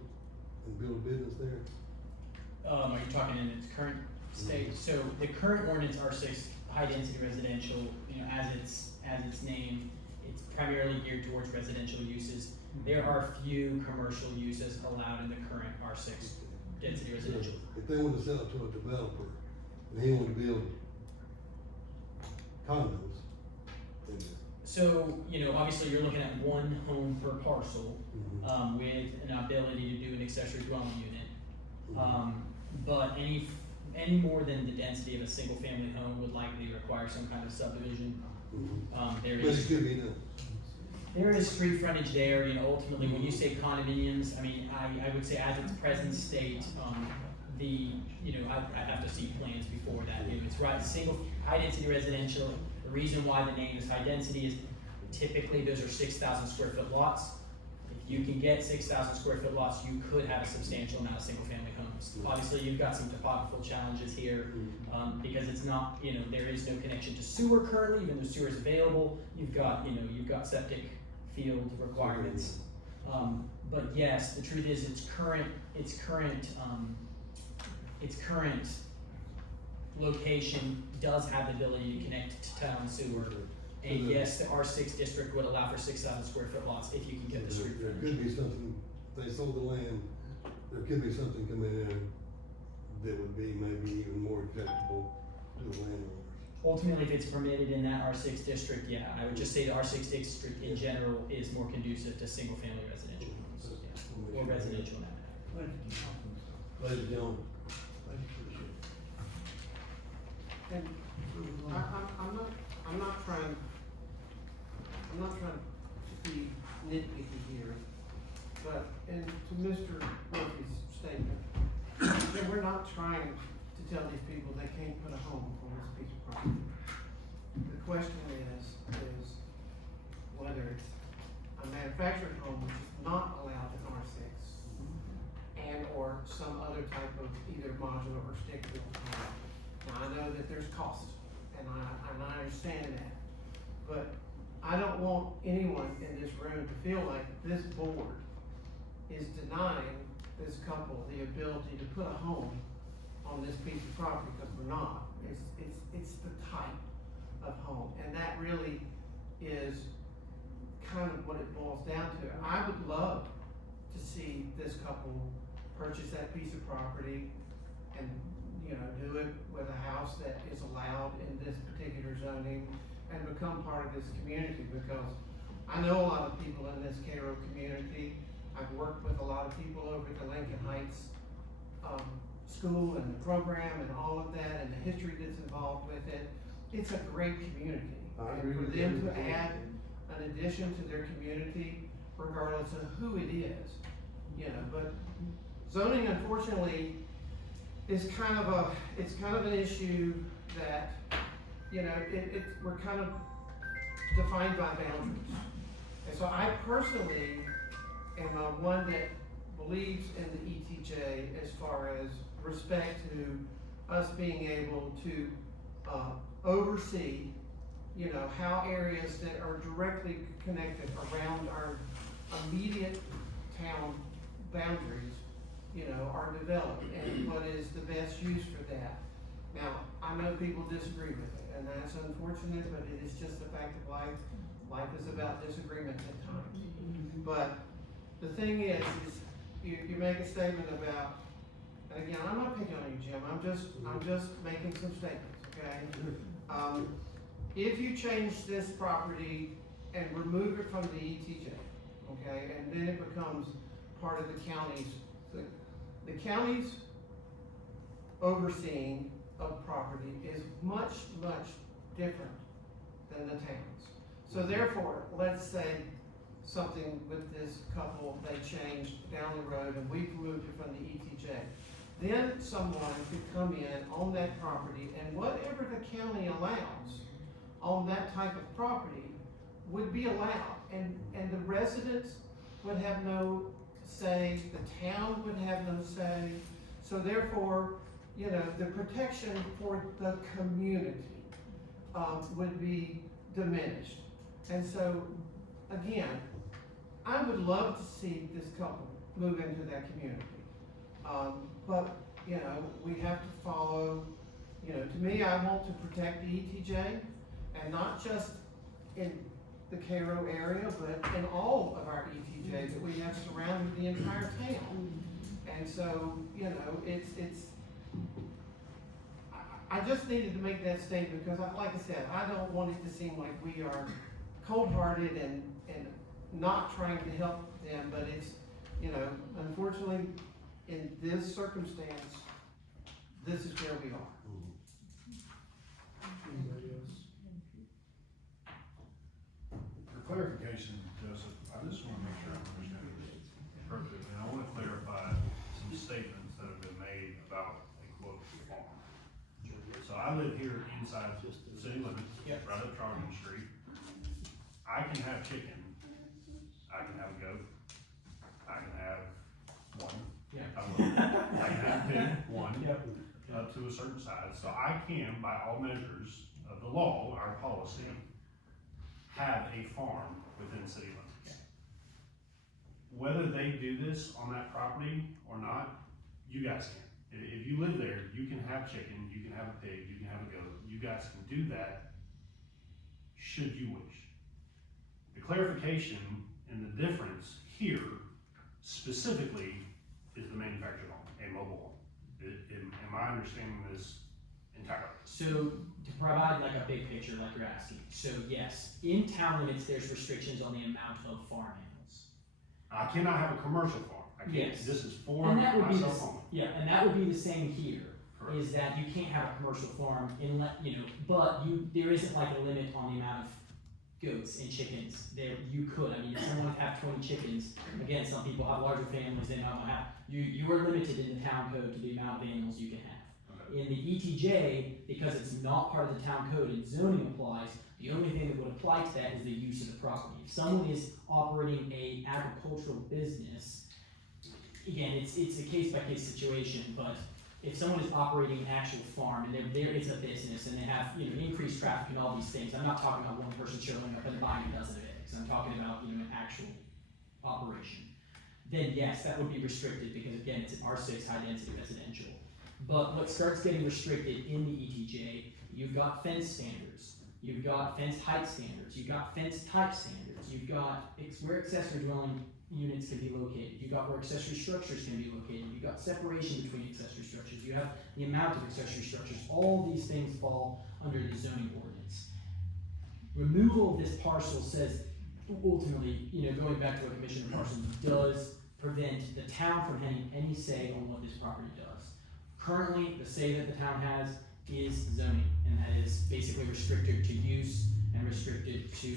and build a business there? Are you talking in its current state? So the current ordinance R6 high density residential, as its name, it's primarily geared towards residential uses. There are few commercial uses allowed in the current R6 density residential. If they want to sell it to a developer and he want to build condos, then So, obviously you're looking at one home per parcel, with an ability to do an accessory dwelling unit. But any more than the density of a single family home would likely require some kind of subdivision. There but it is, could be done. there is street frontage there, ultimately, when you say condominiums, I would say as its present state, I'd have to see plans before that. It's right, single, high density residential, the reason why the name is high density is typically those are 6,000 square foot lots. If you can get 6,000 square foot lots, you could have a substantial amount of single family homes. Obviously, you've got some topographical challenges here, because it's not, there is no connection to sewer currently, even though sewer is available. You've got septic field requirements. But yes, the truth is its current location does have the ability to connect to town sewer. And yes, the R6 district would allow for 6,000 square foot lots if you can get the street There frontage. could be something, they sold the land, there could be something coming in that would be maybe even more acceptable to the landowners. Ultimately, if it's permitted in that R6 district, yeah, I would just say the R6 district in general is more conducive to single family residential homes, yeah, or residential in that matter. Ladies and gentlemen, And I'm not trying to be nitpicky here, but, and to Mr. Murphy's statement, that we're not trying to tell these people they can't put a home on this piece of property. The question is whether it's a manufactured home which is not allowed in R6, and or some other type of either modular or stick-built home. Now, I know that there's cost, and I understand that, but I don't want anyone in this room to feel like this board is denying this couple the ability to put a home on this piece of property, because we're not. It's the type of home, and that really is kind of what it boils down to. I would love to see this couple purchase that piece of property and, do it with a house that is allowed in this particular zoning and become part of this community, because I know a lot of people in this Cairo community. I've worked with a lot of people over at the Lincoln Heights, school and the program and all of that and the history that's involved with it. It's a great community. And for them to add an addition to their community, regardless of who it is, but zoning unfortunately is kind of an issue that, you know, we're kind of defined by boundaries. And so I personally am one that believes in the ETJ as far as respect to us being able to oversee, you know, how areas that are directly connected around our immediate town boundaries, you know, are developed and what is the best use for that. Now, I know people disagree with it, and that's unfortunate, but it is just the fact of life. Life is about disagreements at times. But the thing is you make a statement about, and again, I'm not picking on you, Jim, I'm just making some statements, okay? If you change this property and remove it from the ETJ, okay, and then it becomes part of the county's, the county's overseeing of property is much, much different than the town's. So therefore, let's say something with this couple, they changed down the road and we removed it from the ETJ. Then someone could come in on that property and whatever the county allows on that type of property would be allowed. And the residents would have no say, the town would have no say. So therefore, you know, the protection for the community would be diminished. And so, again, I would love to see this couple move into that community. But, you know, we have to follow, you know, to me, I want to protect the ETJ, and not just in the Cairo area, but in all of our ETJs that we have surrounding the entire town. And so, you know, I just needed to make that statement because, like I said, I don't want it to seem like we are cold-hearted and not trying to help them, but it's, you know, unfortunately, in this circumstance, this is where we are. Anybody else? For clarification, Joseph, I just wanna make sure I'm understanding this perfectly, and I wanna clarify some statements that have been made about a quote farm. So I live here inside the city limits, right up Charlton Street. I can have chicken, I can have a goat, I can have one. I can have a pig, one, up to a certain size. So I can, by all measures of the law, our policy, have a farm within city limits. Whether they do this on that property or not, you guys can. If you live there, you can have chicken, you can have a pig, you can have a goat. You guys can do that should you wish. The clarification and the difference here specifically is the manufactured home, a mobile home. Am I understanding this entirely? So to provide like a big picture like you're asking, so yes, in town limits there's restrictions on the amount of farm animals. I cannot have a commercial farm. I can't. Yes. This is for And that would be myself only. yeah, and that would be the same here. Correct. Is that you can't have a commercial farm unless, you know, but there isn't like a limit on the amount of goats and chickens. There, you could, I mean, if someone would have 20 chickens, again, some people have larger families, they don't have, you are limited in the town code to the amount of animals you can have. Okay. In the ETJ, because it's not part of the town code and zoning applies, the only thing that would apply to that is the use of the property. If someone is operating a agricultural business, again, it's a case-by-case situation, but if someone is operating an actual farm and it's a business and they have, you know, increased traffic and all these things, I'm not talking about one person showing up and buying a dozen of eggs. I'm talking about, you know, an actual operation. Then yes, that would be restricted because again, it's an R6 high density residential. But what starts getting restricted in the ETJ, you've got fence standards, you've got fence height standards, you've got fence type standards, you've got where accessory dwelling units can be located, you've got where accessory structures can be located, you've got separation between accessory structures, you have the amount of accessory structures, all these things fall under the zoning ordinance. Removal of this parcel says, ultimately, you know, going back to what Commissioner Parsons does prevent the town from having any say on what this property does. Currently, the say that the town has is zoning, and that is basically restricted to use and restricted to,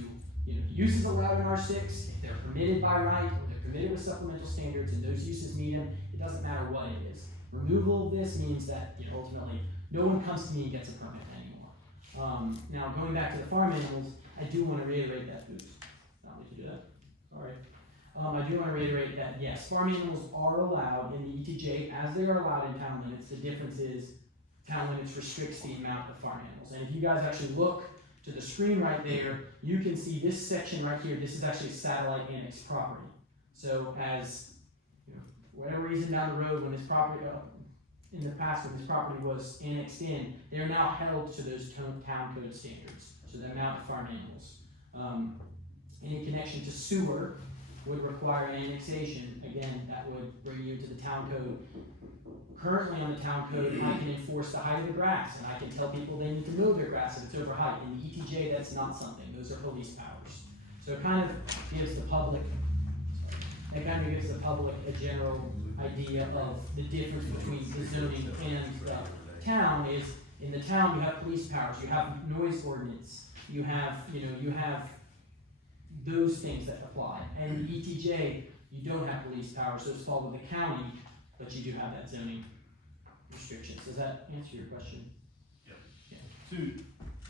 you know, uses allowed in R6, if they're permitted by right, or they're permitted with supplemental standards, and those uses meet them, it doesn't matter what it is. Removal of this means that, you know, ultimately, no one comes to me and gets a permit anymore. Now, going back to the farm animals, I do wanna reiterate that, oops, not need to do that, sorry. I do wanna reiterate that, yes, farm animals are allowed in the ETJ as they are allowed in town limits. The difference is town limits restricts the amount of farm animals. And if you guys actually look to the screen right there, you can see this section right here, this is actually satellite annex property. So as, you know, for whatever reason down the road when this property, in the past when this property was annexed in, they are now held to those town code standards. So the amount of farm animals. Any connection to sewer would require annexation. Again, that would bring you to the town code. Currently on the town code, I can enforce the height of the grass, and I can tell people they need to mow their grass if it's over height. In the ETJ, that's not something. Those are police powers. So it kind of gives the public, a general idea of the difference between the zoning and the town. Is in the town you have police powers, you have noise ordinance, you have those things that apply. And in the ETJ, you don't have police powers, so it's followed the county, but you do have that zoning restrictions. Does that answer your question? Yep. Yeah. To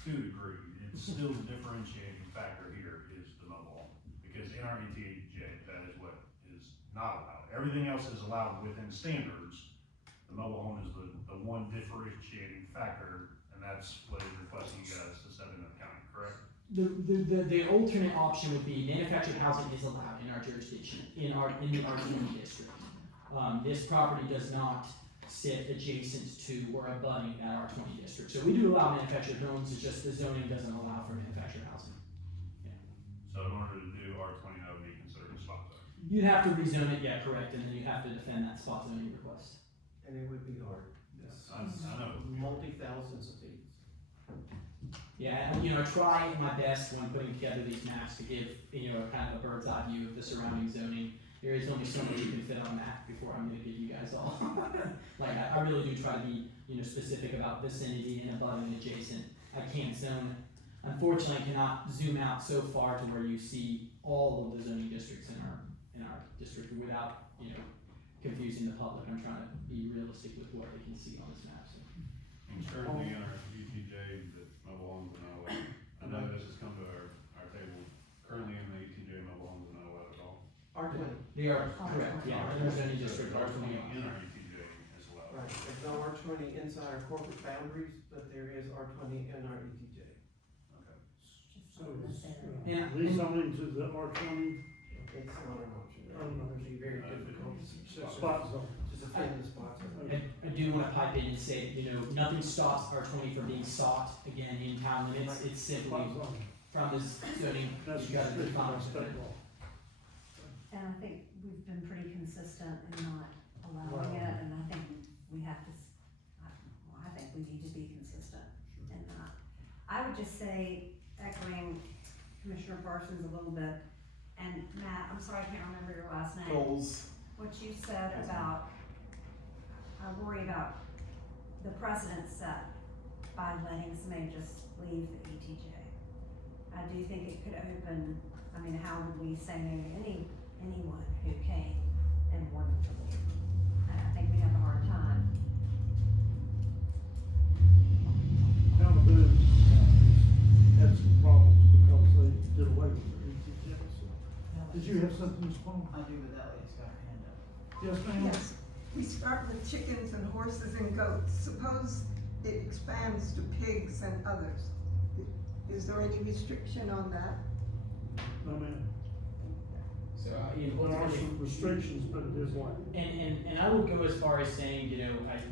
a degree, it's still the differentiating factor here is the mobile home. Because in our ETJ, that is what is not allowed. Everything else is allowed within standards. The mobile home is the one differentiating factor, and that's what is requesting you guys to set in the county, correct? The alternate option would be manufactured housing is allowed in our jurisdiction, in the R20 district. This property does not sit adjacent to or abutting that R20 district. So we do allow manufactured homes, it's just the zoning doesn't allow for manufactured housing. Yeah. So in order to do R20, that would be considered a spot zone. You'd have to rezone it, yeah, correct, and then you have to defend that spot zoning request. And it would be hard. I know. Multi-thousands of feet. Yeah, and, I try my best when putting together these maps to give, kind of a bird's eye view of the surrounding zoning. There is only so much you can fit on a map before I'm gonna give you guys all. Like, I really do try to be, specific about vicinity and abutting adjacent. I can't zone, unfortunately, I cannot zoom out so far to where you see all of the zoning districts in our district without, confusing the public. I'm trying to be realistic with what they can see on this map, so. And currently in our ETJ, the mobile homes are not allowed. I know this has come to our table. Currently in the ETJ, mobile homes are not allowed at all. R20. They are correct, yeah, in our zoning district, R20. In our ETJ as well. Right, there's no R20 inside our corporate boundaries, but there is R20 in our ETJ. Okay. So it's, Yeah. rezoning to the R20 It's not an option. Oh, no. It would be very difficult spot zone. to defend the spot zone. I do want to pipe in and say, nothing stops R20 from being sought, again, in town limits. It's simply Spot zone. from this zoning, That's you gotta restricted by define state it. law. And I think we've been pretty consistent in not allowing it, and I think we have to, I think we need to be consistent in that. I would just say, echoing Commissioner Parsons a little bit, and Matt, I'm sorry, I can't remember your last name. Goals. What you said about, I worry about the precedent set by letting somebody just leave the ETJ. I do think it could open, how would we say no to anyone who came and wanted to leave? I think we have a hard time. Town of Boone had some problems because they did away with their ETJ, so. Did you have something, Ms. Palmer? I do, but Elliott's got her hand up. Yes, ma'am? Yes, we start with chickens and horses and goats. Suppose it expands to pigs and others. Is there any restriction on that? No, ma'am. So, There are some restrictions, but it is like. And I would go as far as saying,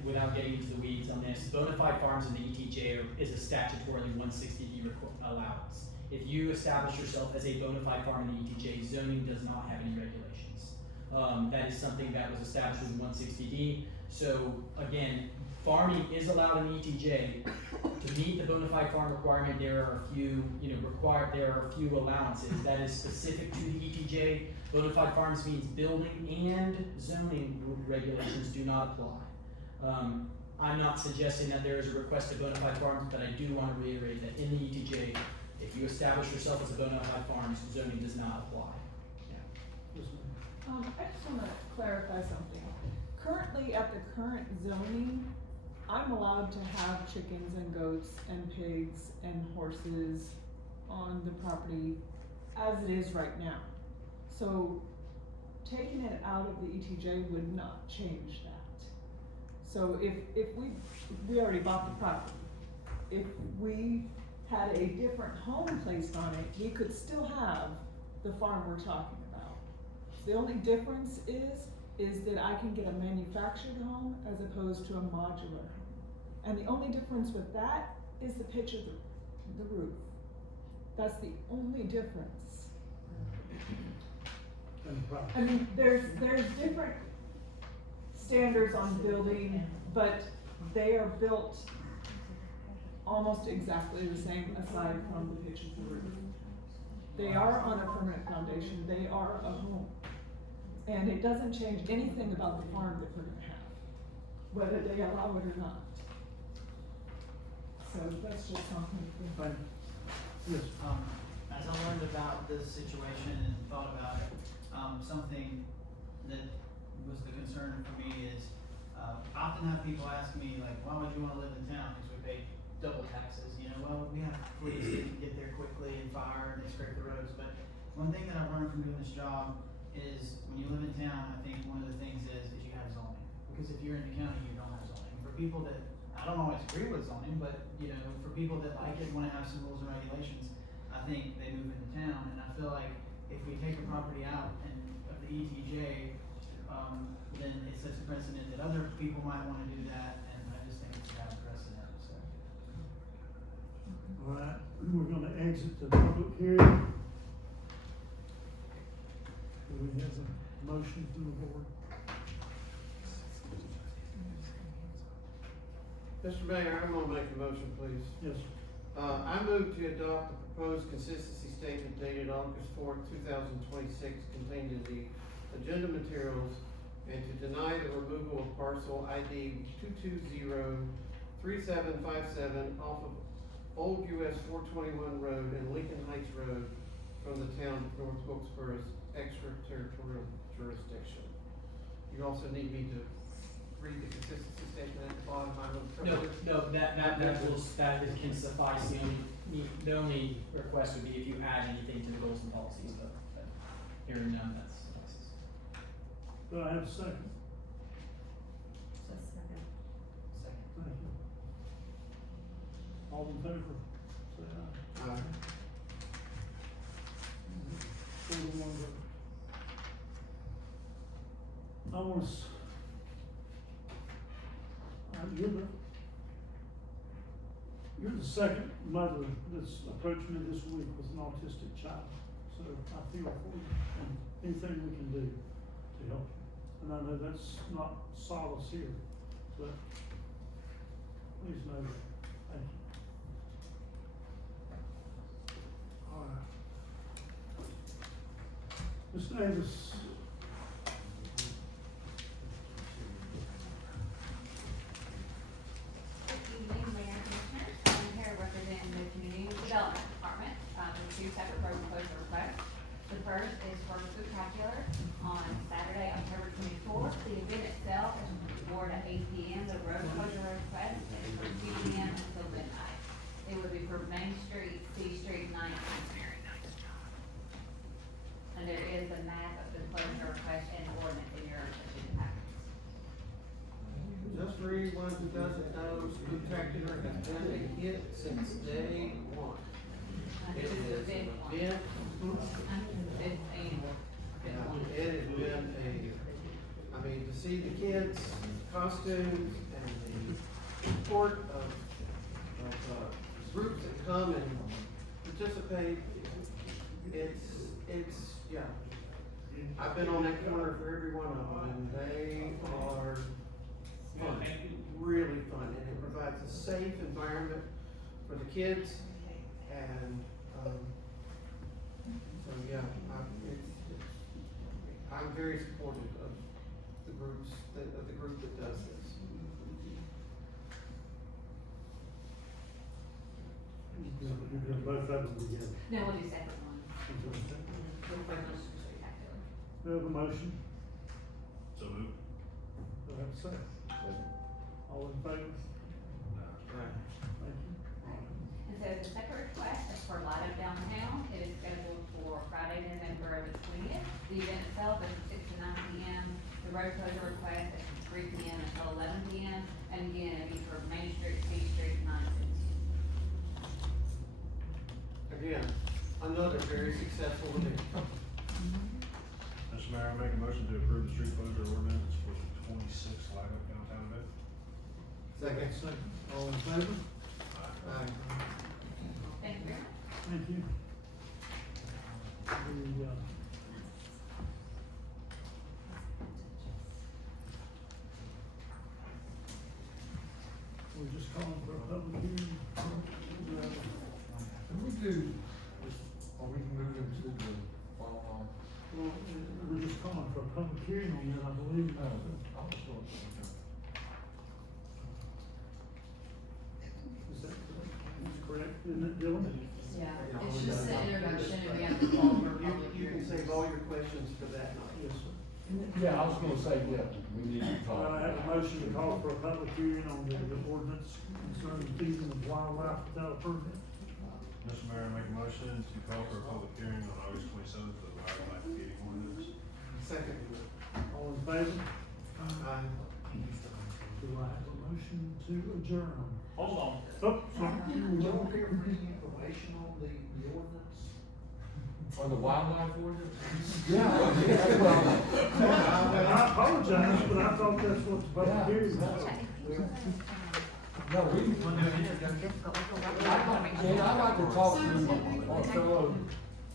without getting into the weeds on this, bona fide farms in the ETJ is a statutorily 160D allowance. If you establish yourself as a bona fide farm in the ETJ, zoning does not have any regulations. That is something that was established with 160D. So again, farming is allowed in the ETJ. To meet the bona fide farm requirement, there are a few, there are a few allowances. That is specific to the ETJ. Bona fide farms means building and zoning regulations do not apply. I'm not suggesting that there is a request to bona fide farms, but I do want to reiterate that in the ETJ, if you establish yourself as a bona fide farm, zoning does not apply. Yes, ma'am. I just wanna clarify something. currently at the current zoning, I'm allowed to have chickens and goats and pigs and horses on the property as it is right now. So taking it out of the ETJ would not change that. So if we already bought the property, if we had a different home placed on it, we could still have the farm we're talking about. The only difference is that I can get a manufactured home as opposed to a modular home. And the only difference with that is the pitch of the roof. That's the only difference. I mean, there's different standards on building, but they are built almost exactly the same aside from the pitch of the roof. They are on a permanent foundation, they are a home. And it doesn't change anything about the farm that we're gonna have, whether they allow it or not. So that's just something to think about. Yes. As I learned about this situation and thought about it, something that was the concern for me is, often have people ask me like, why would you wanna live in town? Cause we pay double taxes, you know, well, we have police that can get there quickly and fire and they scrape the roads, but one thing that I've learned from doing this job is when you live in town, I think one of the things is you have zoning. Because if you're in the county, you don't have zoning. For people that, I don't always agree with zoning, but you know, for people that like it, wanna have some rules and regulations, I think they move into town, and I feel like if we take a property out and of the ETJ, then it sets a precedent that other people might wanna do that, and I just think it's a bad precedent, so. All right, we're gonna exit the public hearing. Do we have a motion from the board? Mr. Mayor, I'm gonna make a motion, please. Yes. I move to adopt the proposed consistency statement dated August 4th, 2026, contained in the agenda materials, and to deny the removal of parcel ID 2203757 off of Old US 421 Road and Lincoln Heights Road from the town of North Wilkesboro's extraterritorial jurisdiction. You also need me to read the consistency statement at the bottom. No, that can suffice. The only request would be if you add anything to the goals and policies, but hearing none, that suffices. Do I have a second? Second. Thank you. All in favor, say aye. Aye. 4 to 1 vote. I want to, you're the second mother that's approached me this week with an autistic child, so I feel for you, and anything we can do to help you. And I know that's not solace here, but please know that. Thank you. All right. Ms. Davis. Good evening, Mayor and Commissioners. I'm here representing the Community Development Department, with two separate road closure requests. The first is for the spectacular on Saturday, October 24th. The event itself is from 4 to 8 p.m. The road closure request is from 2 p.m. until midnight. It would be for Main Street, C Street, 9th and Mary. And there is a map of the closure request and ordinance in your agenda packets. Just for anyone who doesn't know, Spectacular has been a hit since day one. It has been, it has been I mean, to see the kids' costumes and the support of groups that come and participate, it's, yeah. I've been on that corner for every one of them, and they are fun, really fun, and it provides a safe environment for the kids, and, so yeah, I'm very supportive of the groups, of the group that does this. You're doing both of them together. No, we'll do separate ones. With regular spectacular. Do I have a motion? So move. Do I a second? All in favor? Thank you. And so the second request is for Light Up Downtown. It is scheduled for Friday, November the 20th. The event itself is from 6 to 9 p.m. The road closure request is from 3 p.m. until 11 p.m. And again, it'll be for Main Street, C Street, 9 and 15. Again, another very successful event. Mr. Mayor, I make a motion to approve the street closure ordinance for the 26th Light Up Downtown event. Second. All in favor? Aye. Thank you very much. Thank you. We're just calling for a public hearing. Can we do, are we moving to the follow-on? Well, we're just calling for a public hearing on that, I believe. Is that correct? That's correct, isn't it, Dylan? Yeah, it's just the introduction and we have to call for a public You hearing. can save all your questions for that night. Yes, sir. Yeah, I was gonna say, yeah, we need to talk. I have a motion to call for a public hearing on the ordinance concerning feeding of wildlife without a permit. Mr. Mayor, I make a motion to call for a public hearing on August 27th for the wildlife feeding ordinance. Second. All in favor? Aye. Do I have a motion to adjourn? Hold on. Oh, sorry. Do y'all care for any information on the ordinance? On the wildlife ordinance? Yeah. I apologize, but I thought that's what the public hearing was. No, I'd like to talk to our fellow.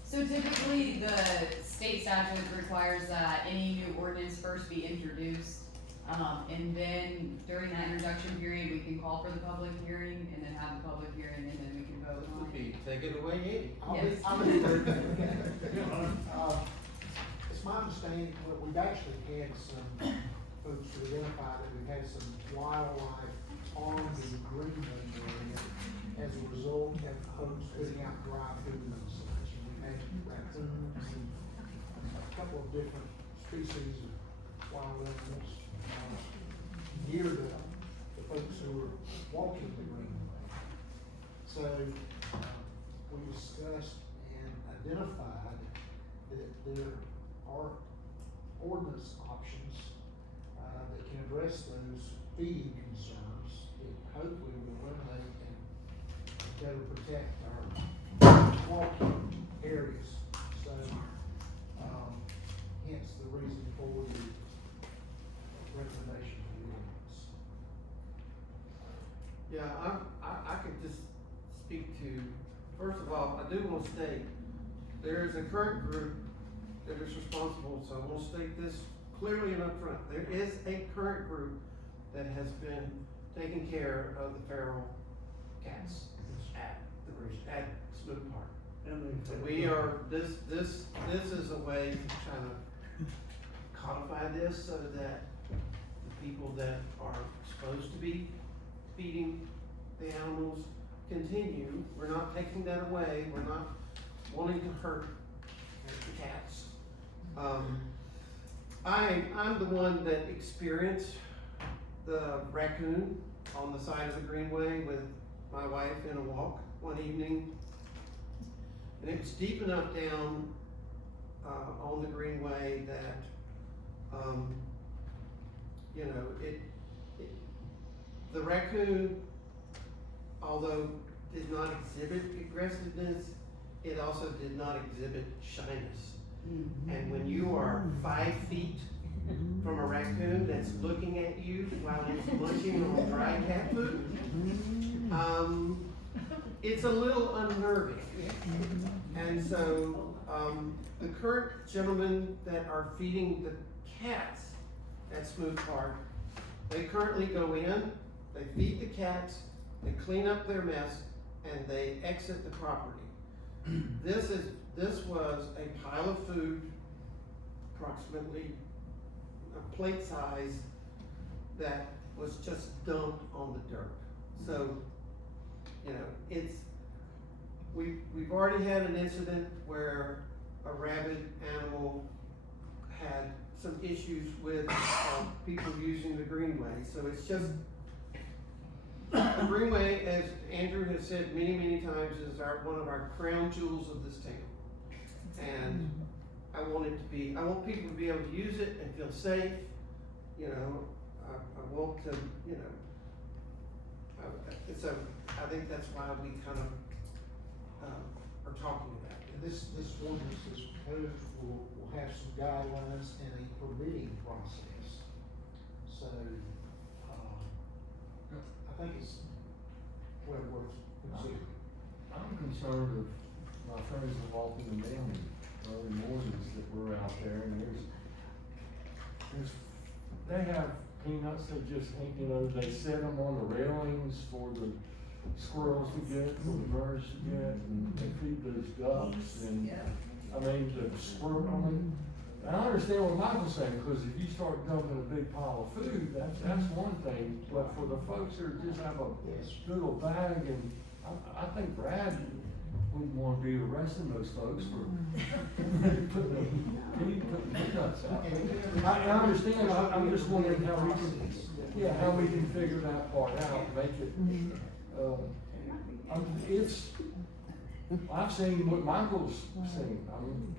So typically, the state statute requires that any new ordinance first be introduced. And then during that introduction period, we can call for the public hearing and then have the public hearing and then we can vote on it. Take it away, Eddie. It's my understanding, that we've actually had some folks who identify that we've had some wildlife on the Greenland area as a result of folks putting out dry food and such. And we've had raccoons and a couple of different species of wild animals near the folks who are walking the Greenway. So, we discussed and identified that there are ordinance options, that can address those feeding concerns that hopefully will eliminate and better protect our walking areas. So, hence the reason for the recommendation for the ordinance. Yeah, I could just speak to, first of all, I do want to state, there is a current group that is responsible, so I want to state this clearly and upfront. There is a current group that has been taking care of the feral cats at at Smoot Park. And So we are, this is a way to kind of codify this so that the people that are supposed to be feeding the animals continue. We're not taking that away. We're not wanting to hurt the cats. I'm the one that experienced the raccoon on the side of the Greenway with my wife in a walk one evening. And it was deep enough down on the Greenway that, you know, the raccoon, although did not exhibit aggressiveness, it also did not exhibit shyness. And when you are 5 feet from a raccoon that's looking at you while it's munching on dry cat food, it's a little unnerving. And so, the current gentlemen that are feeding the cats at Smoot Park, they currently go in, they feed the cats, they clean up their mess, and they exit the property. This was a pile of food, approximately a plate size, that was just dumped on the dirt. So, you know, we've already had an incident where a rabid animal had some issues with, people using the greenway, so it's just, the greenway, as Andrew has said many, many times, is one of our crown jewels of this town. And I want people to be able to use it and feel safe, you know, I want to, you know, so I think that's why we kind of, are talking about it. And this ordinance is proposed will have some guidelines and a permitting process. So, I think it's well worth considering. I'm concerned of my friends that walk in the morning, early mornings that we're out there, and they have peanuts, they just, you know, they set them on the railings for the squirrels to get, for the birds to get, and they feed those ducks, and, I mean, the squirrel, I mean, I understand what Michael's saying, because if you start dumping a big pile of food, that's one thing, but for the folks that just have a little bag, and I think Brad wouldn't want to be arresting those folks for putting peanuts out. I understand, I'm just wondering how we can figure that part out, make it, I've seen what Michael's seen, I mean.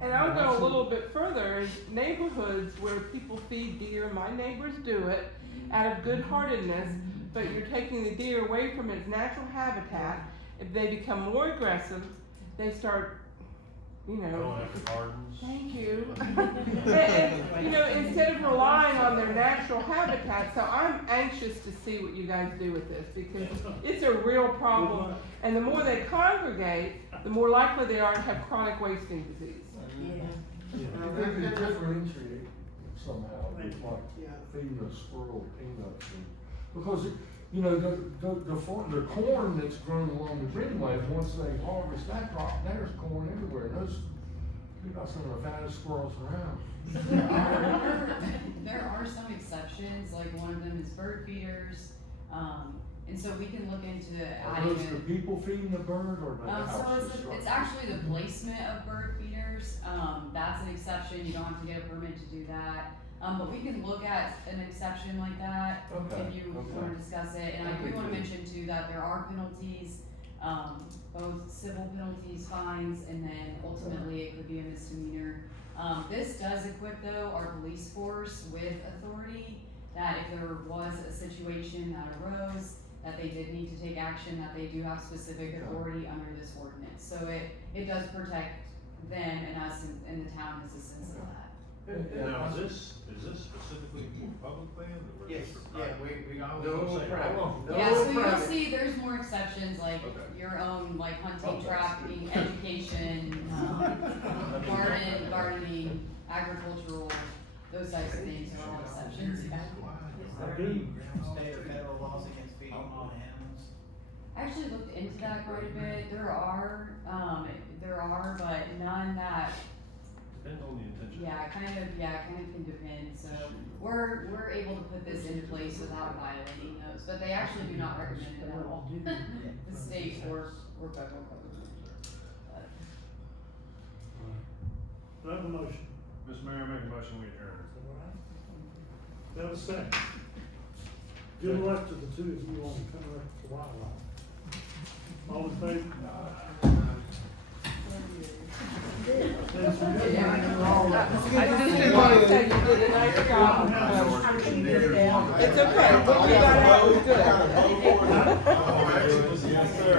And I'll go a little bit further, neighborhoods where people feed deer, my neighbors do it out of good-heartedness, but you're taking the deer away from its natural habitat. If they become more aggressive, they start, you know. Going after gardens. Thank you. and, you know, instead of relying on their natural habitat, so I'm anxious to see what you guys do with this, because it's a real problem. And the more they congregate, the more likely they are to have chronic wasting disease. I think we differentiate somehow, with like feeding a squirrel peanuts, because you know, the corn that's grown along the greenway, once they harvest that crop, there's corn everywhere. Those, we got some of the fattest squirrels around. There are some exceptions, like one of them is bird feeders, and so we can look into adding Are those the people feeding the bird, or the house? So it's actually the placement of bird feeders, that's an exception, you don't have to get a permit to do that. But we can look at an exception like that, if you wanna discuss it, and I do wanna mention too that there are penalties, both civil penalties, fines, and then ultimately it could be a misdemeanor. This does equip though our police force with authority, that if there was a situation that arose, that they did need to take action, that they do have specific authority under this ordinance. So it does protect them and us in the town as a sense of that. Now, is this specifically for public land or? Yes, we No, private. Yeah, so you'll see there's more exceptions, like your own, like hunting, trafficking, education, gardening, agricultural, those types of things are all exceptions. Is there any state or federal laws against feeding on animals? I actually looked into that quite a bit. There are, but none that. Depends on the intention. Yeah, it kind of can depend. So we're able to put this into place without violating those, but they actually do not recommend it at all. The state or federal government. Do I have a motion? Mr. Mayor, I make a motion we adjourn. Do I have a second? Good luck to the two of you on coming up to wildlife. All in favor? I just didn't want to say you did a nice job. It's okay, what you got out was good. Yes, sir.